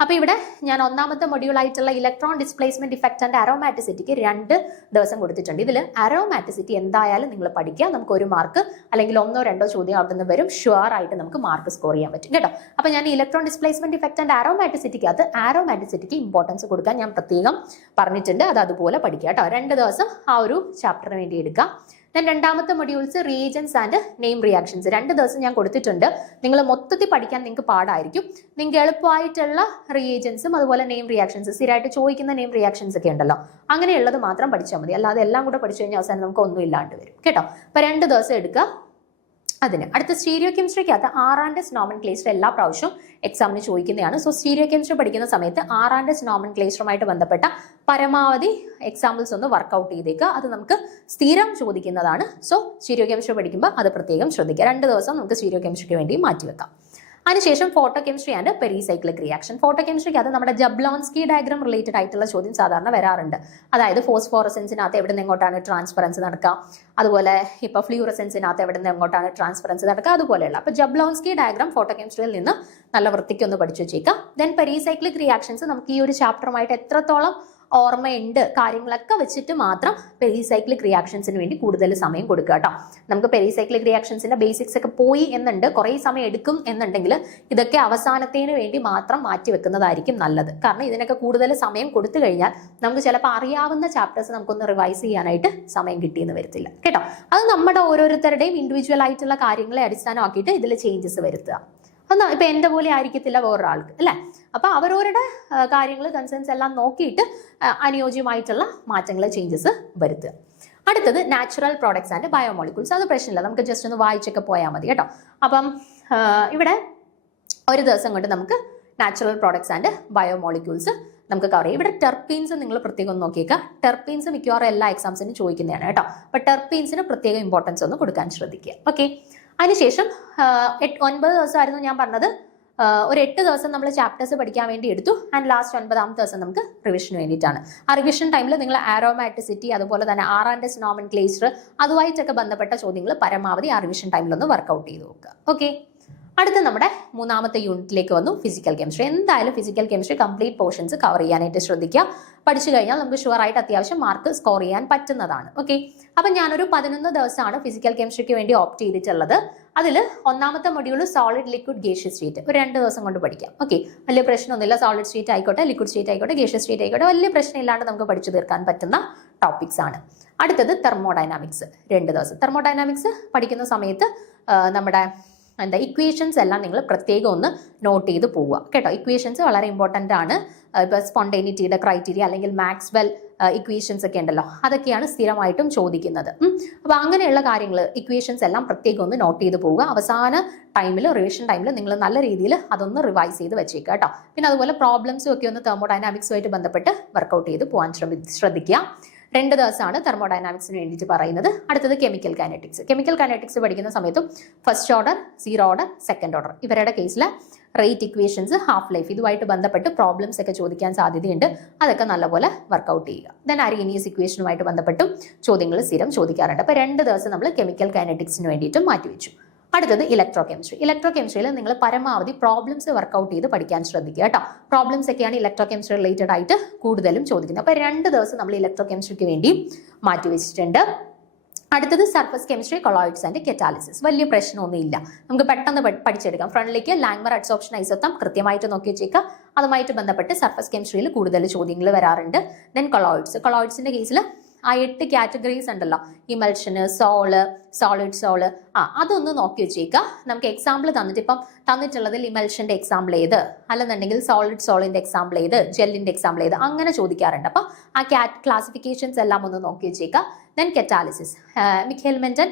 അപ്പോൾ ഇവിടെ ഞാൻ ഒന്നാമത്തെ മൊഡ്യൂളായിട്ടുള്ള ഇലക്ട്രോൺ ഡിസ്പ്ലേസ്മെന്റ് ഇഫക്റ്റ് ആൻഡ് അരോമാറ്റിസിറ്റിക്ക് 2 ദിവസം കൊടുത്തിട്ടുണ്ട്. ഇതിൽ അരോമാറ്റിസിറ്റി എന്തായാലും നിങ്ങൾ പഠിക്കുക. നമുക്ക് 1 മാർക്ക് അല്ലെങ്കിൽ 1, 2 ചോദ്യം അവിടെ നിന്ന് വരും. ഷുവർ ആയിട്ട് നമുക്ക് മാർക്ക് സ്കോർ ചെയ്യാൻ പറ്റും കേട്ടോ. അപ്പോൾ ഞാൻ ഇലക്ട്രോൺ ഡിസ്പ്ലേസ്മെന്റ് ഇഫക്റ്റ് ആൻഡ് അരോമാറ്റിസിറ്റിക്കകത്ത് ആരോമാറ്റിസിറ്റിക്ക് ഇമ്പോർട്ടൻസ് കൊടുക്കാൻ ഞാൻ പ്രത്യേകം പറഞ്ഞിട്ടുണ്ട്. അത് അതുപോലെ പഠിക്കുക കേട്ടോ. 2 ദിവസം ആ ഒരു ചാപ്റ്ററിന് വേണ്ടി എടുക്കാം. ദെൻ രണ്ടാമത്തെ modules reagents and name reactions 2 ദിവസം ഞാൻ കൊടുത്തിട്ടുണ്ട്. നിങ്ങൾ മൊത്തത്തിൽ പഠിക്കാൻ നിങ്ങൾക്ക് പാടായിരിക്കും. നിങ്ങൾക്ക് എളുപ്പമായിട്ടുള്ള റിയേജൻസും അതുപോലെ നെയിം റിയാക്ഷൻസ്, സ്ഥിരമായിട്ട് ചോദിക്കുന്ന നെയിം റിയാക്ഷൻസ് ഒക്കെ ഉണ്ടല്ലോ, അങ്ങനെയുള്ളത് മാത്രം പഠിച്ചാൽ മതി. അല്ലാതെ എല്ലാം കൂടെ പഠിച്ചു കഴിഞ്ഞാൽ അവസാനം നമുക്ക് ഒന്നും ഇല്ലാണ്ട് വരും കേട്ടോ. അപ്പോൾ 2 ദിവസം എടുക്കുക. അതിന് അടുത്ത സ്റ്റീരിയോ കെമിസ്ട്രിക്കകത്ത് ആറാൻഡസ് നോമൻക്ലേച്ചർ എല്ലാ പ്രാവശ്യവും എക്സാമിന് ചോദിക്കുന്നതാണ്. സോ സ്റ്റീരിയോ കെമിസ്ട്രി പഠിക്കുന്ന സമയത്ത് ആറാൻഡസ് നോമൻക്ലേച്ചറുമായിട്ട് ബന്ധപ്പെട്ട പരമാവധി എക്സാമ്പിൾസ് ഒന്ന് വർക്കൗട്ട് ചെയ്തേക്കുക. അത് നമുക്ക് സ്ഥിരം ചോദിക്കുന്നതാണ്. സോ സ്റ്റീരിയോ കെമിസ്ട്രി പഠിക്കുമ്പോൾ അത് പ്രത്യേകം ശ്രദ്ധിക്കുക. 2 ദിവസം നമുക്ക് സ്റ്റീരിയോ കെമിസ്ട്രിക്ക് വേണ്ടി മാറ്റിവെക്കാം. അതിനുശേഷം photo chemistry and pericyclic reaction. Photo കെമിസ്ട്രിക്ക് അത് നമ്മുടെ ജബ്ലോൺസ്കി ഡയഗ്രാം റിലേറ്റഡ് ആയിട്ടുള്ള ചോദ്യം സാധാരണ വരാറുണ്ട്. അതായത് ഫോസ്ഫോറസൻസിനകത്ത് എവിടെ നിന്ന് എങ്ങോട്ടാണ് ട്രാൻസ്ഫറൻസ് നടക്കുക, അതുപോലെ ഇപ്പോൾ ഫ്ലൂറസൻസിനകത്ത് എവിടെ നിന്ന് എങ്ങോട്ടാണ് ട്രാൻസ്ഫറൻസ് നടക്കുക, അതുപോലെയുള്ള. അപ്പോൾ ജബ്ലോൺസ്കി ഡയഗ്രാം ഫോട്ടോ കെമിസ്ട്രിയിൽ നിന്ന് നല്ല വൃത്തിക്കൊന്ന് പഠിച്ചു വെച്ചേക്കാം. ദെൻ പെരിസൈക്ലിക് റിയാക്ഷൻസ് നമുക്ക് ഈ ഒരു ചാപ്റ്ററുമായിട്ട് എത്രത്തോളം ഓർമ്മയുണ്ട് കാര്യങ്ങളൊക്കെ വെച്ചിട്ട് മാത്രം പെരിസൈക്ലിക് റിയാക്ഷൻസിന് വേണ്ടി കൂടുതൽ സമയം കൊടുക്കുക കേട്ടോ. നമുക്ക് പെരിസൈക്ലിക് റിയാക്ഷൻസിന്റെ ബേസിക്സ് ഒക്കെ പോയി എന്നുണ്ട്, കുറേ സമയം എടുക്കും എന്നുണ്ടെങ്കിൽ ഇതൊക്കെ അവസാനത്തേന് വേണ്ടി മാത്രം മാറ്റി വെക്കുന്നതായിരിക്കും നല്ലത്. കാരണം ഇതിനൊക്കെ കൂടുതൽ സമയം കൊടുത്തു കഴിഞ്ഞാൽ നമുക്ക് ചിലപ്പോൾ അറിയാവുന്ന ചാപ്റ്റേഴ്സ് നമുക്കൊന്ന് റിവൈസ് ചെയ്യാനായിട്ട് സമയം കിട്ടിയെന്ന് വരത്തില്ല കേട്ടോ. അത് നമ്മുടെ ഓരോരുത്തരുടെയും ഇൻഡിവിജ്വൽ ആയിട്ടുള്ള കാര്യങ്ങളെ അടിസ്ഥാനമാക്കിയിട്ട് ഇതിൽ ചേഞ്ചസ് വരുത്തുക. എന്നാ ഇപ്പൊ എന്റെ പോലെ ആയിരിക്കത്തില്ല വേറൊരാൾക്ക് അല്ലെ. അപ്പൊ അവരവരുടെ കാര്യങ്ങൾ കൺസേൺസ് എല്ലാം നോക്കിയിട്ട് അനുയോജ്യമായിട്ടുള്ള മാറ്റങ്ങൾ ചേഞ്ചസ് വരുത്തുക. അടുത്തത് നാച്ചുറൽ പ്രോഡക്ട്സ് ആൻഡ് ബയോമോളിക്യൂൾസ്. അത് പ്രശ്നമില്ല, നമുക്ക് ജസ്റ്റ് ഒന്ന് വായിച്ചൊക്കെ പോയാൽ മതി കേട്ടോ. അപ്പം ഇവിടെ 1 ദിവസം കൊണ്ട് നമുക്ക് നാച്ചുറൽ പ്രോഡക്ട്സ് ആൻഡ് ബയോമോളിക്യൂൾസ് നമുക്ക് കവർ ചെയ്യാം. ഇവിടെ ടെർപ്പീൻസ് നിങ്ങൾ പ്രത്യേകം ഒന്ന് നോക്കിയേക്കുക. ടെർപ്പീൻസ് മിക്കവാറും എല്ലാ എക്സാംസിനും ചോദിക്കുന്നതാണ് കേട്ടോ. അപ്പൊ ടെർപ്പീൻസിന് പ്രത്യേകം ഇമ്പോർട്ടൻസ് ഒന്ന് കൊടുക്കാൻ ശ്രദ്ധിക്കുക. ഓക്കെ, അതിനുശേഷം 9 ദിവസമായിരുന്നു ഞാൻ പറഞ്ഞത്. ഒരു 8 ദിവസം നമ്മൾ ചാപ്റ്റേഴ്സ് പഠിക്കാൻ വേണ്ടി എടുത്തു. ആൻഡ് ലാസ്റ്റ് 9ാമത്തെ ദിവസം നമുക്ക് റിവിഷന് വേണ്ടിയിട്ടാണ്. ആ റിവിഷൻ ടൈമിൽ നിങ്ങൾ ആരോമാറ്റിസിറ്റി അതുപോലെ തന്നെ ആറാൻഡസ് നോമൻക്ലേച്ചർ അതുമായിട്ടൊക്കെ ബന്ധപ്പെട്ട ചോദ്യങ്ങൾ പരമാവധി ആ റിവിഷൻ ടൈമിലൊന്ന് വർക്കൗട്ട് ചെയ്ത് നോക്കുക. ഓക്കെ, അടുത്ത നമ്മുടെ 3ാമത്തെ യൂണിറ്റിലേക്ക് വന്നു, ഫിസിക്കൽ കെമിസ്ട്രി. എന്തായാലും physical chemistry complete portions cover ചെയ്യാനായിട്ട് ശ്രദ്ധിക്കുക. പഠിച്ചു കഴിഞ്ഞാൽ നമുക്ക് ഷുവറായിട്ട് അത്യാവശ്യം മാർക്ക് സ്കോർ ചെയ്യാൻ പറ്റുന്നതാണ്. ഓക്കെ, അപ്പം ഞാനൊരു 11 ദിവസമാണ് ഫിസിക്കൽ കെമിസ്ട്രിക്ക് വേണ്ടി ഓപ്റ്റ് ചെയ്തിട്ടുള്ളത്. അതിൽ 1ാമത്തെ module solid liquid gaseous state ഒരു 2 ദിവസം കൊണ്ട് പഠിക്കാം. ഓക്കെ, വലിയ പ്രശ്നമൊന്നുമില്ല. സോളിഡ് സ്റ്റേറ്റ് ആയിക്കോട്ടെ, ലിക്വിഡ് സ്റ്റേറ്റ് ആയിക്കോട്ടെ, ഗേഷ്യസ് സ്റ്റേറ്റ് ആയിക്കോട്ടെ, വലിയ പ്രശ്നമില്ലാണ്ട് നമുക്ക് പഠിച്ചു തീർക്കാൻ പറ്റുന്ന ടോപ്പിക്സ് ആണ്. അടുത്തത് തെർമോഡൈനാമിക്സ് 2 ദിവസം. തെർമോഡൈനാമിക്സ് പഠിക്കുന്ന സമയത്ത് നമ്മുടെ ഇക്വേഷൻസ് എല്ലാം നിങ്ങൾ പ്രത്യേകം ഒന്ന് നോട്ട് ചെയ്ത് പോവുക കേട്ടോ. ഇക്വേഷൻസ് വളരെ ഇമ്പോർട്ടൻ്റ് ആണ്. ഇപ്പോൾ സ്പോണ്ടേനിറ്റിയുടെ ക്രൈറ്റീരിയ അല്ലെങ്കിൽ മാക്സ്വെൽ ഇക്വേഷൻസ് ഒക്കെ ഉണ്ടല്ലോ, അതൊക്കെയാണ് സ്ഥിരമായിട്ടും ചോദിക്കുന്നത്. അപ്പോൾ അങ്ങനെയുള്ള കാര്യങ്ങൾ ഇക്വേഷൻസ് എല്ലാം പ്രത്യേകം ഒന്ന് നോട്ട് ചെയ്ത് പോവുക. അവസാന ടൈമിൽ റിവിഷൻ ടൈമിൽ നിങ്ങൾ നല്ല രീതിയിൽ അതൊന്ന് റിവൈസ് ചെയ്ത് വെച്ചേക്കുക കേട്ടോ. പിന്നെ അതുപോലെ പ്രോബ്ലംസും ഒക്കെ ഒന്ന് തെർമോഡൈനാമിക്സുമായിട്ട് ബന്ധപ്പെട്ട് വർക്കൗട്ട് ചെയ്ത് പോകാൻ ശ്രദ്ധിക്കുക. 2 ദിവസമാണ് തെർമോഡൈനാമിക്സിന് വേണ്ടിയിട്ട് പറയുന്നത്. അടുത്തത് കെമിക്കൽ കൈനറ്റിക്സ്. കെമിക്കൽ കൈനറ്റിക്സ് പഠിക്കുന്ന സമയത്തും first order, 0 order, second order ഇവരുടെ കേസിൽ റേറ്റ് ഇക്വേഷൻസ്, ഹാഫ് ലൈഫ് ഇതുമായിട്ട് ബന്ധപ്പെട്ട് പ്രോബ്ലംസ് ഒക്കെ ചോദിക്കാൻ സാധ്യതയുണ്ട്. അതൊക്കെ നല്ലപോലെ വർക്കൗട്ട് ചെയ്യുക. ദെൻ അരീനിയസ് ഇക്വേഷനുമായിട്ട് ബന്ധപ്പെട്ടും ചോദ്യങ്ങൾ സ്ഥിരം ചോദിക്കാറുണ്ട്. അപ്പോൾ 2 ദിവസം നമ്മൾ കെമിക്കൽ കൈനറ്റിക്സിന് വേണ്ടിയിട്ടും മാറ്റിവെച്ചു. അടുത്തത് ഇലക്ട്രോ കെമിസ്ട്രി. ഇലക്ട്രോ കെമിസ്ട്രിയിൽ നിങ്ങൾ പരമാവധി പ്രോബ്ലംസ് വർക്കൗട്ട് ചെയ്ത് പഠിക്കാൻ ശ്രദ്ധിക്കുക കേട്ടോ. പ്രോബ്ലംസ് ഒക്കെയാണ് ഇലക്ട്രോ കെമിസ്ട്രി റിലേറ്റഡ് ആയിട്ട് കൂടുതലും ചോദിക്കുന്നത്. അപ്പോൾ 2 ദിവസം നമ്മൾ ഇലക്ട്രോ കെമിസ്ട്രിക്ക് വേണ്ടി മാറ്റിവെച്ചിട്ടുണ്ട്. അടുത്തത് surface chemistry, colloids and catalysis. വലിയ പ്രശ്നമൊന്നുമില്ല, നമുക്ക് പെട്ടെന്ന് പഠിച്ചെടുക്കാം. ഫ്രണ്ടിലേക്ക് ലാങ്മർ അഡ്സോർപ്ഷൻ ഐസോത്തോം കൃത്യമായിട്ട് നോക്കി വെച്ചേക്കുക. അതുമായിട്ട് ബന്ധപ്പെട്ട് സർഫസ് കെമിസ്ട്രിയിൽ കൂടുതൽ ചോദ്യങ്ങൾ വരാറുണ്ട്. ദെൻ കൊളോയിഡ്സിന്റെ കേസിൽ ആ 8 കാറ്റഗറീസ് ഉണ്ടല്ലോ, ഇമൽഷന്, സോള്, സോളിഡ് സോള്, അതൊന്ന് നോക്കി വെച്ചേക്കുക. നമുക്ക് എക്സാമ്പിൾ തന്നിട്ട് ഇപ്പം തന്നിട്ടുള്ളതിൽ ഇമൽഷന്റെ എക്സാമ്പിൾ ഏത്, അല്ലെന്നുണ്ടെങ്കിൽ സോളിഡ് സോളിന്റെ എക്സാമ്പിൾ ഏത്, ജെല്ലിന്റെ എക്സാമ്പിൾ ഏത്, അങ്ങനെ ചോദിക്കാറുണ്ട്. അപ്പം ആ ക്ലാസിഫിക്കേഷൻസ് എല്ലാം ഒന്ന് നോക്കി വെച്ചേക്കുക. ദെൻ കെറ്റാലിസിസ്, മിഖേൽ മെന്റൻ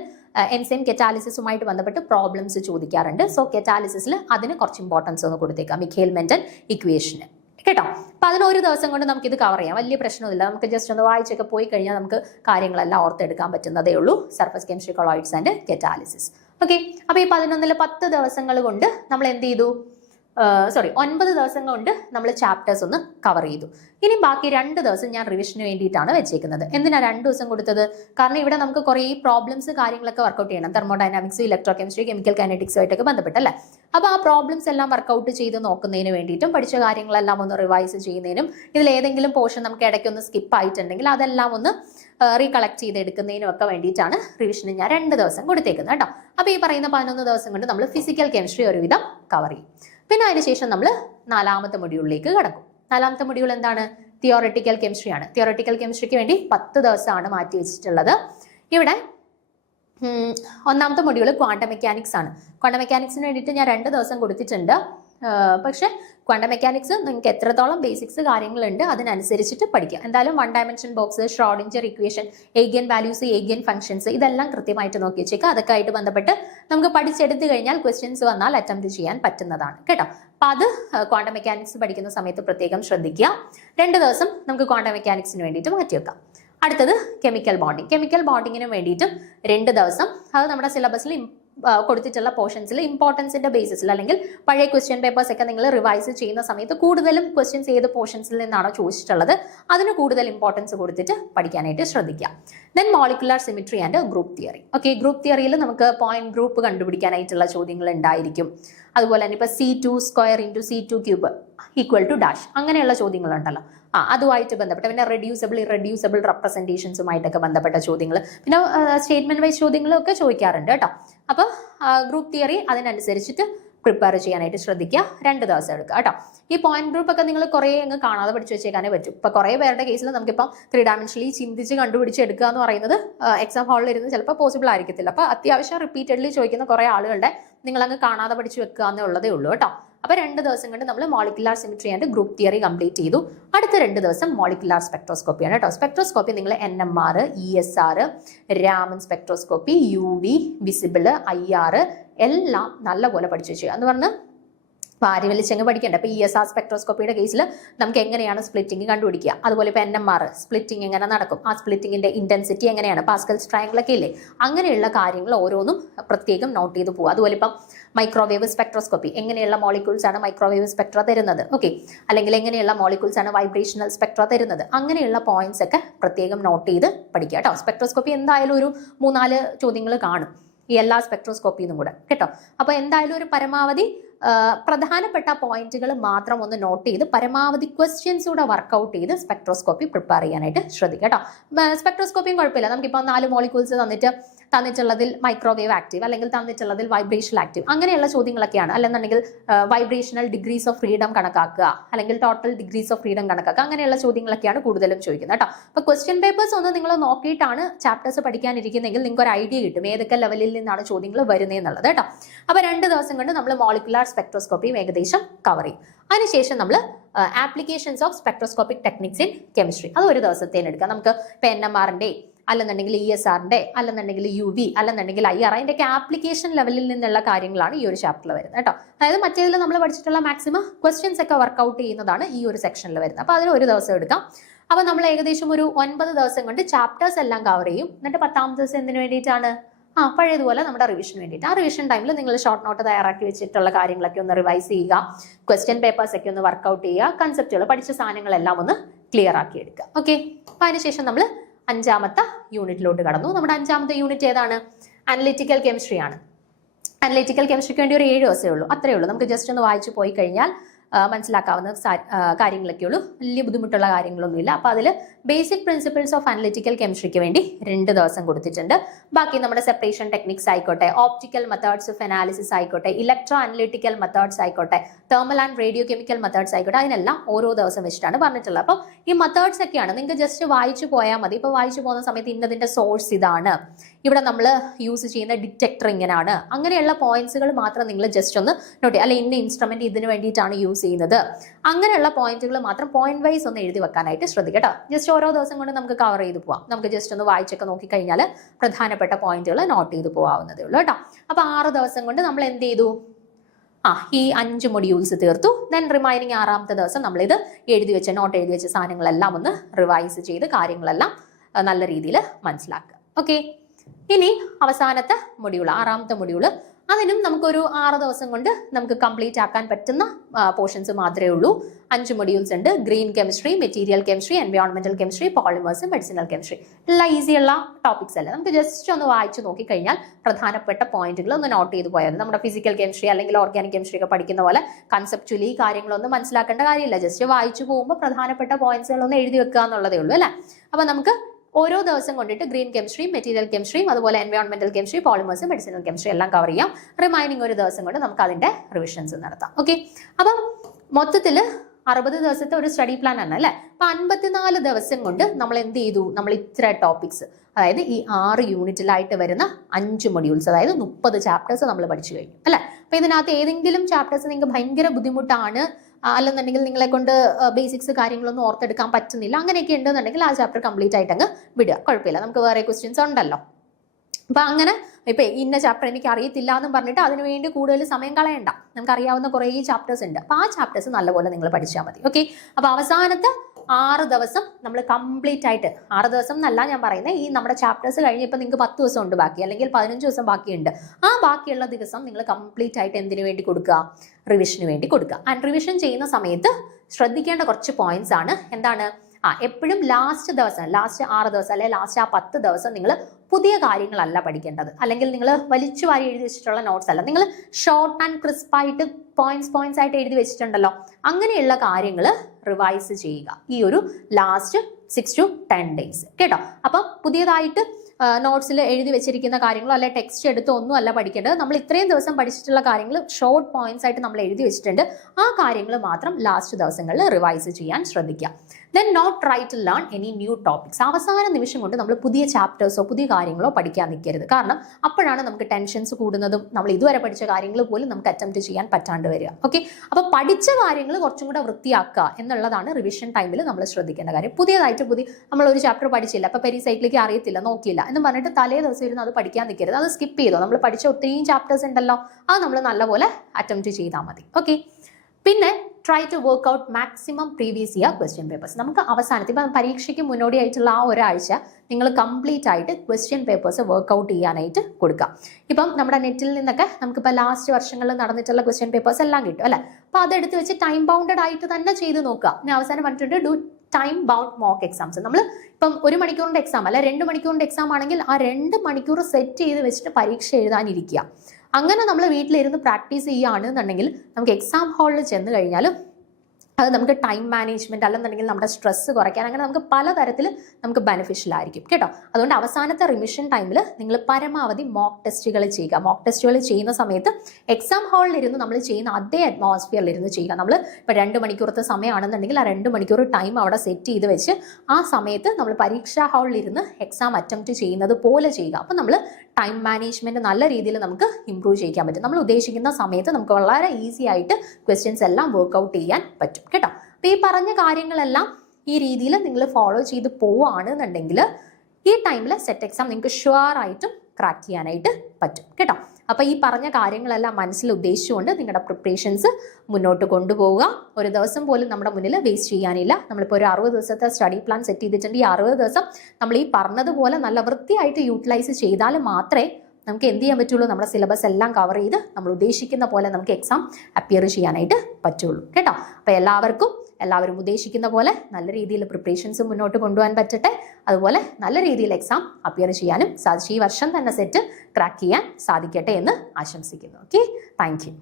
എൻസൈം കെറ്റാലിസിസുമായിട്ട് ബന്ധപ്പെട്ട് പ്രോബ്ലംസ് ചോദിക്കാറുണ്ട്. സോ കെറ്റാലിസിസിൽ അതിന് കുറച്ച് ഇമ്പോർട്ടൻസ് ഒന്ന് കൊടുത്തേക്കാം, മിഖേൽ മെന്റൻ ഇക്വേഷന് കേട്ടോ. അപ്പൊ അതിനൊരു ദിവസം കൊണ്ട് നമുക്ക് ഇത് കവർ ചെയ്യാം, വലിയ പ്രശ്നമൊന്നുമില്ല. നമുക്ക് ജസ്റ്റ് ഒന്ന് വായിച്ചൊക്കെ പോയി കഴിഞ്ഞാൽ നമുക്ക് കാര്യങ്ങളെല്ലാം ഓർത്തെടുക്കാൻ പറ്റുന്നതേ ഉള്ളൂ. Surface chemistry, colloids and catalysis. Okay, അപ്പൊ ഈ 11 10 ദിവസങ്ങൾ കൊണ്ട് നമ്മൾ എന്ത് ചെയ്തു? 9 ദിവസം കൊണ്ട് നമ്മൾ ചാപ്റ്റേഴ്സ് ഒന്ന് കവർ ചെയ്തു. ഇനി ബാക്കി 2 ദിവസം ഞാൻ റിവിഷന് വേണ്ടിയിട്ടാണ് വെച്ചേക്കുന്നത്. എന്തിനാ 2 ദിവസം കൊടുത്തത്? കാരണം ഇവിടെ നമുക്ക് കുറേ പ്രോബ്ലംസ് കാര്യങ്ങളൊക്കെ വർക്കൗട്ട് ചെയ്യണം. തെർമോഡൈനാമിക്സ്, ഇലക്ട്രോ കെമിസ്ട്രി, കെമിക്കൽ കൈനറ്റിക്സുമായിട്ടൊക്കെ ബന്ധപ്പെട്ടല്ലേ. അപ്പോൾ ആ പ്രോബ്ലംസ് എല്ലാം വർക്കൗട്ട് ചെയ്ത് നോക്കുന്നതിന് വേണ്ടിയിട്ടും പഠിച്ച കാര്യങ്ങളെല്ലാം ഒന്ന് റിവൈസ് ചെയ്യുന്നതിനും ഇതിൽ ഏതെങ്കിലും പോർഷൻ നമുക്ക് ഇടയ്ക്കൊന്ന് സ്കിപ്പ് ആയിട്ടുണ്ടെങ്കിൽ അതെല്ലാം ഒന്ന് റീകളക്ട് ചെയ്തെടുക്കുന്നതിനും ഒക്കെ വേണ്ടിയിട്ടാണ് റിവിഷന് ഞാൻ 2 ദിവസം കൊടുത്തേക്കുന്നത് കേട്ടോ. അപ്പോൾ ഈ പറയുന്ന 11 ദിവസം കൊണ്ട് നമ്മൾ ഫിസിക്കൽ കെമിസ്ട്രി ഒരുവിധം കവർ ചെയ്യും. പിന്നെ അതിനുശേഷം നമ്മൾ 4ാമത്തെ മൊഡ്യൂളിലേക്ക് കടക്കും. 4ാമത്തെ മൊഡ്യൂൾ എന്താണ്? തിയോററ്റിക്കൽ കെമിസ്ട്രി ആണ്. തിയോററ്റിക്കൽ കെമിസ്ട്രിക്ക് വേണ്ടി 10 ദിവസമാണ് മാറ്റി വെച്ചിട്ടുള്ളത്. ഇവിടെ 1ാമത്തെ മൊഡ്യൂൾ ക്വാണ്ടം മെക്കാനിക്സ് ആണ്. ക്വാണ്ടം മെക്കാനിക്സിന് വേണ്ടിയിട്ട് ഞാൻ 2 ദിവസം കൊടുത്തിട്ടുണ്ട്. പക്ഷേ ക്വാണ്ടം മെക്കാനിക്സ് നിങ്ങൾക്ക് എത്രത്തോളം ബേസിക്സ് കാര്യങ്ങളുണ്ട് അതിനനുസരിച്ചിട്ട് പഠിക്കാം. എന്തായാലും 1 dimension box, Schrödinger equation, ഏഗൻ values, ഏഗൻ functions, ഇതെല്ലാം കൃത്യമായിട്ട് നോക്കി വെച്ചേക്കുക. അതൊക്കെ ആയിട്ട് ബന്ധപ്പെട്ട് നമുക്ക് പഠിച്ചെടുത്ത് കഴിഞ്ഞാൽ ക്വസ്റ്റ്യൻസ് വന്നാൽ അറ്റംപ്റ്റ് ചെയ്യാൻ പറ്റുന്നതാണ് കേട്ടോ. അപ്പം അത് ക്വാണ്ടം മെക്കാനിക്സ് പഠിക്കുന്ന സമയത്ത് പ്രത്യേകം ശ്രദ്ധിക്കുക. 2 ദിവസം നമുക്ക് ക്വാണ്ടം മെക്കാനിക്സിന് വേണ്ടിയിട്ട് മാറ്റി വെക്കാം. അടുത്തത് കെമിക്കൽ ബോണ്ടിങ്. കെമിക്കൽ ബോണ്ടിങ്ങിന് വേണ്ടിയിട്ടും 2 ദിവസം, അത് നമ്മുടെ സിലബസിൽ കൊടുത്തിട്ടുള്ള പോർഷൻസിൽ ഇമ്പോർട്ടൻസിന്റെ ബേസിസിൽ അല്ലെങ്കിൽ പഴയ ക്വസ്റ്റ്യൻ പേപ്പേഴ്സ് ഒക്കെ നിങ്ങൾ റിവൈസ് ചെയ്യുന്ന സമയത്ത് കൂടുതലും ക്വസ്റ്റ്യൻസ് ഏത് പോർഷൻസിൽ നിന്നാണോ ചോദിച്ചിട്ടുള്ളത് അതിന് കൂടുതൽ ഇമ്പോർട്ടൻസ് കൊടുത്തിട്ട് പഠിക്കാനായിട്ട് ശ്രദ്ധിക്കുക. Then molecular symmetry and group theory. Okay, group തിയറിയിൽ നമുക്ക് പോയിന്റ് ഗ്രൂപ്പ് കണ്ടുപിടിക്കാനായിട്ടുള്ള ചോദ്യങ്ങൾ ഉണ്ടായിരിക്കും. അതുപോലെ തന്നെ ഇപ്പോൾ C2² × C2³ = അങ്ങനെയുള്ള ചോദ്യങ്ങളുണ്ടല്ലോ, അതുമായിട്ട് ബന്ധപ്പെട്ട പിന്നെ റെഡ്യൂസബിൾ, ഇറെഡ്യൂസബിൾ റെപ്രസെന്റേഷൻസുമായിട്ടൊക്കെ ബന്ധപ്പെട്ട ചോദ്യങ്ങൾ, പിന്നെ സ്റ്റേറ്റ്മെന്റ് വൈസ് ചോദ്യങ്ങളൊക്കെ ചോദിക്കാറുണ്ട് കേട്ടോ. അപ്പോൾ ഗ്രൂപ്പ് തിയറി അതിനനുസരിച്ചിട്ട് പ്രിപ്പയർ ചെയ്യാനായിട്ട് ശ്രദ്ധിക്കുക. 2 ദിവസം എടുക്കുക കേട്ടോ. ഈ പോയിന്റ് ഗ്രൂപ്പ് ഒക്കെ നിങ്ങൾ കുറേ അങ്ങ് കാണാതെ പഠിച്ചു വെച്ചേക്കാനേ പറ്റും. ഇപ്പൊ കുറേ പേരുടെ കേസിൽ നമുക്കിപ്പോൾ 3 ഡയമെൻഷനലി ചിന്തിച്ച് കണ്ടുപിടിച്ച് എടുക്കുക എന്ന് പറയുന്നത് എക്സാം ഹാളിൽ ഇരുന്ന് ചിലപ്പോൾ പോസിബിൾ ആയിരിക്കത്തില്ല. അപ്പോൾ അത്യാവശ്യം റിപ്പീറ്റഡ്ലി ചോദിക്കുന്ന കുറേ ആളുകളുടെ നിങ്ങളങ്ങ് കാണാതെ പഠിച്ചു വെക്കുക എന്നുള്ളതേ ഉള്ളൂ കേട്ടോ. അപ്പോൾ 2 ദിവസം കൊണ്ട് നമ്മൾ molecular symmetry and group theory complete ചെയ്തു. അടുത്ത 2 ദിവസം മോളിക്കുലാർ സ്പെക്ട്രോസ്കോപ്പിയാണ് കേട്ടോ. സ്പെക്ട്രോസ്കോപ്പി നിങ്ങൾ NMR, ESR, Raman spectroscopy, UV, visible, IR എല്ലാം നല്ലപോലെ പഠിച്ചു വെച്ചു എന്ന് പറഞ്ഞ് വാരി വലിച്ചങ്ങ് പഠിക്കേണ്ട. ഇപ്പോൾ ESR സ്പെക്ട്രോസ്കോപ്പിയുടെ കേസിൽ നമുക്ക് എങ്ങനെയാണ് സ്പ്ലിറ്റിംഗ് കണ്ടുപിടിക്കുക, അതുപോലെ ഇപ്പോൾ NMR സ്പ്ലിറ്റിംഗ് എങ്ങനെ നടക്കും, ആ സ്പ്ലിറ്റിങ്ങിന്റെ ഇന്റൻസിറ്റി എങ്ങനെയാണ്, പാസ്കൽസ് ട്രയാങ്കിളൊക്കെ ഇല്ലേ, അങ്ങനെയുള്ള കാര്യങ്ങൾ ഓരോന്നും പ്രത്യേകം നോട്ട് ചെയ്ത് പോകുക. അതുപോലെ ഇപ്പം മൈക്രോവേവ് സ്പെക്ട്രോസ്കോപ്പി, എങ്ങനെയുള്ള മോളിക്യൂൾസ് ആണ് മൈക്രോവേവ് സ്പെക്ട്ര തരുന്നത്, ഓക്കെ, അല്ലെങ്കിൽ എങ്ങനെയുള്ള മോളിക്യൂൾസ് ആണ് വൈബ്രേഷണൽ സ്പെക്ട്ര തരുന്നത്, അങ്ങനെയുള്ള പോയിന്റ്സ് ഒക്കെ പ്രത്യേകം നോട്ട് ചെയ്ത് പഠിക്കുക കേട്ടോ. സ്പെക്ട്രോസ്കോപ്പി എന്തായാലും ഒരു 3-4 ചോദ്യങ്ങൾ കാണും ഈ എല്ലാ സ്പെക്ട്രോസ്കോപ്പിന്നും കൂടെ കേട്ടോ. അപ്പോൾ എന്തായാലും ഒരു പരമാവധി പ്രധാനപ്പെട്ട പോയിന്റുകൾ മാത്രം ഒന്ന് നോട്ട് ചെയ്ത് പരമാവധി ക്വസ്റ്റ്യൻസ് കൂടെ വർക്കൗട്ട് ചെയ്ത് സ്പെക്ട്രോസ്കോപ്പി പ്രിപ്പയർ ചെയ്യാനായിട്ട് ശ്രദ്ധിക്കുക കേട്ടോ. സ്പെക്ട്രോസ്കോപ്പിയും കുഴപ്പമില്ല, നമുക്കിപ്പോൾ 4 മോളിക്യൂൾസ് തന്നിട്ടുള്ളതിൽ മൈക്രോവേവ് ആക്റ്റീവ് അല്ലെങ്കിൽ തന്നിട്ടുള്ളതിൽ വൈബ്രേഷണൽ ആക്റ്റീവ് അങ്ങനെയുള്ള ചോദ്യങ്ങളൊക്കെയാണ്. അല്ലെന്നുണ്ടെങ്കിൽ വൈബ്രേഷണൽ ഡിഗ്രീസ് ഓഫ് ഫ്രീഡം കണക്കാക്കുക അല്ലെങ്കിൽ ടോട്ടൽ ഡിഗ്രീസ് ഓഫ് ഫ്രീഡം കണക്കാക്കുക, അങ്ങനെയുള്ള ചോദ്യങ്ങളൊക്കെയാണ് കൂടുതലും ചോദിക്കുന്നത് കേട്ടോ. അപ്പോൾ ക്വസ്റ്റ്യൻ പേപ്പേഴ്സ് ഒന്ന് നിങ്ങൾ നോക്കിയിട്ടാണ് ചാപ്റ്റേഴ്സ് പഠിക്കാനിരിക്കുന്നതെങ്കിൽ നിങ്ങൾക്ക് ഒരു ഐഡിയ കിട്ടും ഏതൊക്കെ ലെവലിൽ നിന്നാണ് ചോദ്യങ്ങൾ വരുന്നത് എന്നുള്ളത് കേട്ടോ. അപ്പോൾ 2 ദിവസം കൊണ്ട് നമ്മൾ മോളിക്കുലാർ സ്പെക്ട്രോസ്കോപ്പിയും ഏകദേശം കവർ ചെയ്യും. അതിനുശേഷം നമ്മൾ applications of spectroscopic techniques in chemistry അത് ഒരു ദിവസത്തേന് എടുക്കാം. നമുക്ക് ഇപ്പോൾ NMRന്റെ അല്ലെന്നുണ്ടെങ്കിൽ ESRന്റെ അല്ലെന്നുണ്ടെങ്കിൽ UV അല്ലെന്നുണ്ടെങ്കിൽ IR അതിൻ്റെയൊക്കെ ആപ്ലിക്കേഷൻ ലെവലിൽ നിന്നുള്ള കാര്യങ്ങളാണ് ഈ ഒരു ചാപ്റ്ററിൽ വരുന്നത് കേട്ടോ. അതായത് മറ്റേതിൽ നമ്മൾ പഠിച്ചിട്ടുള്ള മാക്സിമം ക്വസ്റ്റ്യൻസ് ഒക്കെ വർക്കൗട്ട് ചെയ്യുന്നതാണ് ഈ ഒരു സെക്ഷനിൽ വരുന്നത്. അപ്പോൾ അതിന് ഒരു ദിവസം എടുക്കാം. അപ്പോൾ നമ്മൾ ഏകദേശം ഒരു 9 ദിവസം കൊണ്ട് ചാപ്റ്റേഴ്സ് എല്ലാം കവർ ചെയ്യും. എന്നിട്ട് 10ാമത്തെ ദിവസം എന്തിനു വേണ്ടിയിട്ടാണ്? പഴയതുപോലെ നമ്മുടെ റിവിഷന് വേണ്ടിയിട്ട്. ആ റിവിഷൻ ടൈമിൽ നിങ്ങൾ ഷോർട്ട് നോട്ട് തയ്യാറാക്കി വെച്ചിട്ടുള്ള കാര്യങ്ങളൊക്കെ ഒന്ന് റിവൈസ് ചെയ്യുക, ക്വസ്റ്റ്യൻ പേപ്പേഴ്സ് ഒക്കെ ഒന്ന് വർക്കൗട്ട് ചെയ്യുക, കൺസെപ്റ്റുകൾ പഠിച്ച സാധനങ്ങളെല്ലാം ഒന്ന് ക്ലിയർ ആക്കി എടുക്കുക. ഓക്കെ, അപ്പോൾ അതിനുശേഷം നമ്മൾ 5ാമത്തെ യൂണിറ്റിലോട്ട് കടന്നു. നമ്മുടെ 5ാമത്തെ യൂണിറ്റ് ഏതാണ്? അനലിറ്റിക്കൽ കെമിസ്ട്രി ആണ്. അനലിറ്റിക്കൽ കെമിസ്ട്രിക്ക് വേണ്ടി ഒരു 7 ദിവസമേ ഉള്ളൂ, അത്രയേ ഉള്ളൂ. നമുക്ക് ജസ്റ്റ് ഒന്ന് വായിച്ചു പോയി കഴിഞ്ഞാൽ മനസ്സിലാക്കാവുന്ന കാര്യങ്ങളൊക്കെ ഉള്ളൂ, വലിയ ബുദ്ധിമുട്ടുള്ള കാര്യങ്ങളൊന്നുമില്ല. അപ്പോൾ അതിൽ ബേസിക് പ്രിൻസിപ്പിൾസ് ഓഫ് അനലിറ്റിക്കൽ കെമിസ്ട്രിക്ക് വേണ്ടി 2 ദിവസം കൊടുത്തിട്ടുണ്ട്. ബാക്കി നമ്മുടെ സെപ്പറേഷൻ ടെക്നിക്സ് ആയിക്കോട്ടെ, ഓപ്റ്റിക്കൽ മെത്തേഡ്സ് ഓഫ് അനാലിസിസ് ആയിക്കോട്ടെ, ഇലക്ട്രോ അനലിറ്റിക്കൽ മെത്തേഡ്സ് ആയിക്കോട്ടെ, thermal and radio chemical methods ആയിക്കോട്ടെ, അതിനെല്ലാം ഓരോ ദിവസം വെച്ചിട്ടാണ് പറഞ്ഞിട്ടുള്ളത്. അപ്പം ഈ മെത്തേഡ്സ് ഒക്കെയാണ് നിങ്ങൾക്ക് ജസ്റ്റ് വായിച്ചു പോയാൽ മതി. ഇപ്പോൾ വായിച്ചു പോകുന്ന സമയത്ത് ഇന്നതിൻ്റെ സോഴ്സ് ഇതാണ്, ഇവിടെ നമ്മൾ യൂസ് ചെയ്യുന്ന ഡിറ്റക്ടർ ഇങ്ങനെയാണ്, അങ്ങനെയുള്ള പോയിന്റ്സുകൾ മാത്രം നിങ്ങൾ ജസ്റ്റ് ഒന്ന് നോട്ട്, അല്ലെ ഇന്ന ഇൻസ്ട്രുമെന്റ് ഇതിന് വേണ്ടിയിട്ടാണ് യൂസ് ചെയ്യുന്നത്, അങ്ങനെയുള്ള പോയിന്റുകൾ മാത്രം പോയിന്റ് വൈസ് ഒന്ന് എഴുതി വെക്കാനായിട്ട് ശ്രദ്ധിക്കട്ടോ. ജസ്റ്റ് ഓരോ ദിവസം കൊണ്ട് നമുക്ക് കവർ ചെയ്ത് പോവാം. നമുക്ക് ജസ്റ്റ് ഒന്ന് വായിച്ചൊക്കെ നോക്കിക്കഴിഞ്ഞാൽ പ്രധാനപ്പെട്ട പോയിന്റുകൾ നോട്ട് ചെയ്ത് പോകാവുന്നതേ ഉള്ളൂ കേട്ടോ. അപ്പൊ 6 ദിവസം കൊണ്ട് നമ്മൾ എന്ത് ചെയ്തു? ഈ 5 മൊഡ്യൂൾസ് തീർത്തു. ദെൻ റിമൈനിങ് 6ാമത്തെ ദിവസം നമ്മളിത് നോട്ട് എഴുതി വെച്ച സാധനങ്ങളെല്ലാം ഒന്ന് റിവൈസ് ചെയ്ത് കാര്യങ്ങളെല്ലാം നല്ല രീതിയിൽ മനസ്സിലാക്കുക. ഓക്കെ, ഇനി അവസാനത്തെ മൊഡ്യൂൾ 6ാമത്തെ മൊഡ്യൂള്, അതിനും നമുക്കൊരു 6 ദിവസം കൊണ്ട് നമുക്ക് കംപ്ലീറ്റ് ആക്കാൻ പറ്റുന്ന പോർഷൻസ് മാത്രമേ ഉള്ളൂ. 5 മൊഡ്യൂൾസ് ഉണ്ട്. ഗ്രീൻ കെമിസ്ട്രി, മെറ്റീരിയൽ കെമിസ്ട്രി, എൻവയോൺമെന്റൽ കെമിസ്ട്രി, പോളിമേഴ്സ്, മെഡിസിനൽ കെമിസ്ട്രി. എല്ലാം ഈസിയുള്ള ടോപ്പിക്സ് അല്ല. നമുക്ക് ജസ്റ്റ് ഒന്ന് വായിച്ചു നോക്കിക്കഴിഞ്ഞാൽ പ്രധാനപ്പെട്ട പോയിന്റുകൾ ഒന്ന് നോട്ട് ചെയ്ത് പോയാൽ നമ്മുടെ ഫിസിക്കൽ കെമിസ്ട്രി അല്ലെങ്കിൽ ഓർഗാനിക് കെമിസ്ട്രി ഒക്കെ പഠിക്കുന്ന പോലെ കൺസെപ്ച്വലി കാര്യങ്ങളൊന്നും മനസ്സിലാക്കേണ്ട കാര്യമില്ല. ജസ്റ്റ് വായിച്ചു പോകുമ്പോൾ പ്രധാനപ്പെട്ട പോയിന്റ്സുകളൊന്ന് എഴുതി വെക്കുക എന്നുള്ളതേ ഉള്ളൂ അല്ലേ. അപ്പൊ നമുക്ക് ഓരോ ദിവസം കൊണ്ടിട്ട് ഗ്രീൻ കെമിസ്ട്രിയും മെറ്റീരിയൽ കെമിസ്ട്രിയും അതുപോലെ എൻവയോൺമെന്റൽ കെമിസ്ട്രി, പോളിമേഴ്സ്, മെഡിസിനൽ കെമിസ്ട്രി എല്ലാം കവർ ചെയ്യാം. റിമൈനിങ് ഒരു ദിവസം കൊണ്ട് നമുക്ക് അതിന്റെ റിവിഷൻസ് നടത്താം. ഓക്കെ, അപ്പം മൊത്തത്തിൽ 60 ദിവസത്തെ ഒരു സ്റ്റഡി പ്ലാൻ ആണ് അല്ലേ. അപ്പൊ 54 ദിവസം കൊണ്ട് നമ്മൾ എന്ത് ചെയ്തു? നമ്മൾ ഇത്ര ടോപ്പിക്സ്, അതായത് ഈ 6 യൂണിറ്റിലായിട്ട് വരുന്ന 5 മൊഡ്യൂൾസ്, അതായത് 30 ചാപ്റ്റേഴ്സ് നമ്മൾ പഠിച്ചു കഴിഞ്ഞു അല്ലെ. അപ്പൊ ഇതിനകത്ത് ഏതെങ്കിലും ചാപ്റ്റേഴ്സ് നിങ്ങൾക്ക് ഭയങ്കര ബുദ്ധിമുട്ടാണ്, അല്ലെന്നുണ്ടെങ്കിൽ നിങ്ങളെ കൊണ്ട് ബേസിക്സ് കാര്യങ്ങളൊന്നും ഓർത്തെടുക്കാൻ പറ്റുന്നില്ല, അങ്ങനെയൊക്കെ ഉണ്ടെന്നുണ്ടെങ്കിൽ ആ ചാപ്റ്റർ കംപ്ലീറ്റ് ആയിട്ടങ്ങ് വിടുക, കുഴപ്പമില്ല. നമുക്ക് വേറെ ക്വസ്റ്റ്യൻസ് ഉണ്ടല്ലോ. അപ്പൊ അങ്ങനെ ഇപ്പൊ ഇന്ന ചാപ്റ്റർ എനിക്ക് അറിയത്തില്ല എന്നും പറഞ്ഞിട്ട് അതിനുവേണ്ടി കൂടുതൽ സമയം കളയണ്ട. നമുക്ക് അറിയാവുന്ന കുറേ ചാപ്റ്റേഴ്സ് ഉണ്ട്. അപ്പൊ ആ ചാപ്റ്റേഴ്സ് നല്ലപോലെ നിങ്ങൾ പഠിച്ചാൽ മതി. ഓക്കെ, അപ്പൊ അവസാനത്തെ 6 ദിവസം നമ്മൾ കംപ്ലീറ്റ് ആയിട്ട്, 6 ദിവസം എന്നല്ല ഞാൻ പറയുന്നത്, ഈ നമ്മുടെ ചാപ്റ്റേഴ്സ് കഴിഞ്ഞ് ഇപ്പൊ നിങ്ങൾക്ക് 10 ദിവസം ഉണ്ട് ബാക്കി, അല്ലെങ്കിൽ 15 ദിവസം ബാക്കിയുണ്ട്. ആ ബാക്കിയുള്ള ദിവസം നിങ്ങൾ കംപ്ലീറ്റ് ആയിട്ട് എന്തിനു വേണ്ടി കൊടുക്കുക? റിവിഷന് വേണ്ടി കൊടുക്കുക. ആൻഡ് റിവിഷൻ ചെയ്യുന്ന സമയത്ത് ശ്രദ്ധിക്കേണ്ട കുറച്ച് പോയിന്റ്സ് ആണ്. എന്താണ്? എപ്പോഴും ലാസ്റ്റ് ദിവസം, ലാസ്റ്റ് 6 ദിവസം അല്ലെങ്കിൽ ലാസ്റ്റ് 10 ദിവസം നിങ്ങൾ പുതിയ കാര്യങ്ങളല്ല പഠിക്കേണ്ടത്, അല്ലെങ്കിൽ നിങ്ങൾ വലിച്ചു വാരി എഴുതി വെച്ചിട്ടുള്ള നോട്ട്സ് അല്ല, നിങ്ങൾ ഷോർട്ട് ആൻഡ് ക്രിസ്പായിട്ട് പോയിന്റ്സ് ആയിട്ട് എഴുതി വെച്ചിട്ടുണ്ടല്ലോ, അങ്ങനെയുള്ള കാര്യങ്ങൾ റിവൈസ് ചെയ്യുക ഈ ഒരു ലാസ്റ്റ് 6 to 10 days കേട്ടോ. അപ്പം പുതിയതായിട്ട് നോട്ട്സിൽ എഴുതി വെച്ചിരിക്കുന്ന കാര്യങ്ങളോ അല്ലെ ടെക്സ്റ്റ് എടുത്തോ ഒന്നും അല്ല പഠിക്കേണ്ടത്. നമ്മൾ ഇത്രയും ദിവസം പഠിച്ചിട്ടുള്ള കാര്യങ്ങൾ ഷോർട്ട് പോയിന്റ്സ് ആയിട്ട് നമ്മൾ എഴുതി വെച്ചിട്ടുണ്ട്. ആ കാര്യങ്ങൾ മാത്രം ലാസ്റ്റ് ദിവസങ്ങളിൽ റിവൈസ് ചെയ്യാൻ ശ്രദ്ധിക്കുക. Then not try to learn any new topics. അവസാന നിമിഷം കൊണ്ട് നമ്മൾ പുതിയ ചാപ്റ്റേഴ്സോ പുതിയ കാര്യങ്ങളോ പഠിക്കാൻ നിൽക്കരുത്. കാരണം അപ്പോഴാണ് നമുക്ക് ടെൻഷൻസ് കൂടുന്നതും നമ്മൾ ഇതുവരെ പഠിച്ച കാര്യങ്ങൾ പോലും നമുക്ക് അറ്റംപ്റ്റ് ചെയ്യാൻ പറ്റാണ്ട് വരിക. ഓക്കെ, അപ്പൊ പഠിച്ച കാര്യങ്ങൾ കുറച്ചും കൂടെ വൃത്തിയാക്കുക എന്നുള്ളതാണ് റിവിഷൻ ടൈമിൽ നമ്മൾ ശ്രദ്ധിക്കേണ്ട കാര്യം. പുതിയതായിട്ട് നമ്മൾ ഒരു ചാപ്റ്റർ പഠിച്ചില്ല, അപ്പൊ പെരിസൈക്ലിക്ക് അറിയത്തില്ല, നോക്കിയില്ല എന്ന് പറഞ്ഞിട്ട് തലേ ദിവസം ഇരുന്ന് അത് പഠിക്കാൻ നിൽക്കരുത്. അത് സ്കിപ്പ് ചെയ്തോ. നമ്മൾ പഠിച്ച ഒത്തിരിയും ചാപ്റ്റേഴ്സ് ഉണ്ടല്ലോ, അത് നമ്മൾ നല്ലപോലെ അറ്റംപ്റ്റ് ചെയ്താൽ മതി. ഓക്കെ, പിന്നെ try to work out maximum previous year question papers. നമുക്ക് അവസാനത്തിൽ ഇപ്പം പരീക്ഷയ്ക്ക് മുന്നോടിയായിട്ടുള്ള ആ ഒരാഴ്ച നിങ്ങൾ കംപ്ലീറ്റ് ആയിട്ട് ക്വസ്റ്റ്യൻ പേപ്പേഴ്സ് വർക്ക്ഔട്ട് ചെയ്യാനായിട്ട് കൊടുക്കുക. ഇപ്പം നമ്മുടെ നെറ്റിൽ നിന്നൊക്കെ നമുക്കിപ്പോൾ ലാസ്റ്റ് വർഷങ്ങളിൽ നടന്നിട്ടുള്ള ക്വസ്റ്റ്യൻ പേപ്പേഴ്സ് എല്ലാം കിട്ടും അല്ലേ. അപ്പോൾ അതെടുത്ത് വെച്ച് ടൈം ബൗണ്ടഡ് ആയിട്ട് തന്നെ ചെയ്ത് നോക്കുക. ഞാൻ അവസാനം പറഞ്ഞിട്ടുണ്ട് do time bound mock exams. നമ്മൾ ഇപ്പം 1 മണിക്കൂറിൻ്റെ എക്സാം അല്ല 2 മണിക്കൂറിൻ്റെ എക്സാം ആണെങ്കിൽ ആ 2 മണിക്കൂർ സെറ്റ് ചെയ്ത് വെച്ചിട്ട് പരീക്ഷ എഴുതാനിരിക്കുക. അങ്ങനെ നമ്മൾ വീട്ടിലിരുന്ന് പ്രാക്ടീസ് ചെയ്യുകയാണെന്നുണ്ടെങ്കിൽ നമുക്ക് എക്സാം ഹാളിൽ ചെന്ന് കഴിഞ്ഞാലും അത് നമുക്ക് ടൈം മാനേജ്മെന്റ് അല്ലെന്നുണ്ടെങ്കിൽ നമ്മുടെ സ്ട്രെസ് കുറയ്ക്കാൻ, അങ്ങനെ നമുക്ക് പലതരത്തിൽ നമുക്ക് ബെനിഫിഷ്യൽ ആയിരിക്കും കേട്ടോ. അതുകൊണ്ട് അവസാനത്തെ റിവിഷൻ ടൈമിൽ നിങ്ങൾ പരമാവധി മോക്ക് ടെസ്റ്റുകൾ ചെയ്യുക. മോക്ക് ടെസ്റ്റുകൾ ചെയ്യുന്ന സമയത്ത് എക്സാം ഹാളിൽ ഇരുന്ന് നമ്മൾ ചെയ്യുന്ന അതേ അറ്റ്മോസ്ഫിയറിൽ ഇരുന്ന് ചെയ്യുക. നമ്മൾ ഇപ്പോൾ 2 മണിക്കൂറത്തെ സമയമാണെന്നുണ്ടെങ്കിൽ ആ 2 മണിക്കൂർ ടൈം അവിടെ സെറ്റ് ചെയ്ത് വെച്ച് ആ സമയത്ത് നമ്മൾ പരീക്ഷാ ഹാളിൽ ഇരുന്ന് എക്സാം അറ്റംപ്റ്റ് ചെയ്യുന്നത് പോലെ ചെയ്യുക. അപ്പം നമ്മൾ ടൈം മാനേജ്മെന്റ് നല്ല രീതിയിൽ നമുക്ക് ഇംപ്രൂവ് ചെയ്യാൻ പറ്റും. നമ്മൾ ഉദ്ദേശിക്കുന്ന സമയത്ത് നമുക്ക് വളരെ ഈസി ആയിട്ട് ക്വസ്റ്റ്യൻസ് എല്ലാം വർക്ക്ഔട്ട് ചെയ്യാൻ പറ്റും കേട്ടോ. അപ്പോൾ ഈ പറഞ്ഞ കാര്യങ്ങളെല്ലാം ഈ രീതിയിൽ നിങ്ങൾ ഫോളോ ചെയ്ത് പോവുകയാണെന്നുണ്ടെങ്കിൽ ഈ ടൈമിൽ സെറ്റ് എക്സാം നിങ്ങൾക്ക് ഷുവർ ആയിട്ടും ക്രാക്ക് ചെയ്യാനായിട്ട് പറ്റും കേട്ടോ. അപ്പോൾ ഈ പറഞ്ഞ കാര്യങ്ങളെല്ലാം മനസ്സിൽ ഉദ്ദേശിച്ചുകൊണ്ട് നിങ്ങളുടെ പ്രിപ്പറേഷൻസ് മുന്നോട്ട് കൊണ്ടുപോവുക. ഒരു ദിവസം പോലും നമ്മുടെ മുന്നിൽ വേസ്റ്റ് ചെയ്യാനില്ല. നമ്മളിപ്പോൾ ഒരു 60 ദിവസത്തെ സ്റ്റഡി പ്ലാൻ സെറ്റ് ചെയ്തിട്ടുണ്ട്. ഈ 60 ദിവസം നമ്മൾ ഈ പറഞ്ഞതുപോലെ നല്ല വൃത്തിയായിട്ട് യൂട്ടിലൈസ് ചെയ്താൽ മാത്രമേ നമുക്ക് എന്ത് ചെയ്യാൻ പറ്റുള്ളൂ, നമ്മുടെ സിലബസ് എല്ലാം കവർ ചെയ്ത് നമ്മൾ ഉദ്ദേശിക്കുന്ന പോലെ നമുക്ക് എക്സാം അപ്പിയർ ചെയ്യാനായിട്ട് പറ്റുള്ളൂ കേട്ടോ. അപ്പോൾ എല്ലാവരും ഉദ്ദേശിക്കുന്ന പോലെ നല്ല രീതിയിൽ പ്രിപ്പറേഷൻസ് മുന്നോട്ട് കൊണ്ടുപോകാൻ പറ്റട്ടെ. അതുപോലെ നല്ല രീതിയിൽ എക്സാം അപ്പിയർ ചെയ്യാനും സാധിച്ചു ഈ വർഷം തന്നെ സെറ്റ് ക്രാക്ക് ചെയ്യാൻ സാധിക്കട്ടെ എന്ന് ആശംസിക്കുന്നു. Okay, thank you.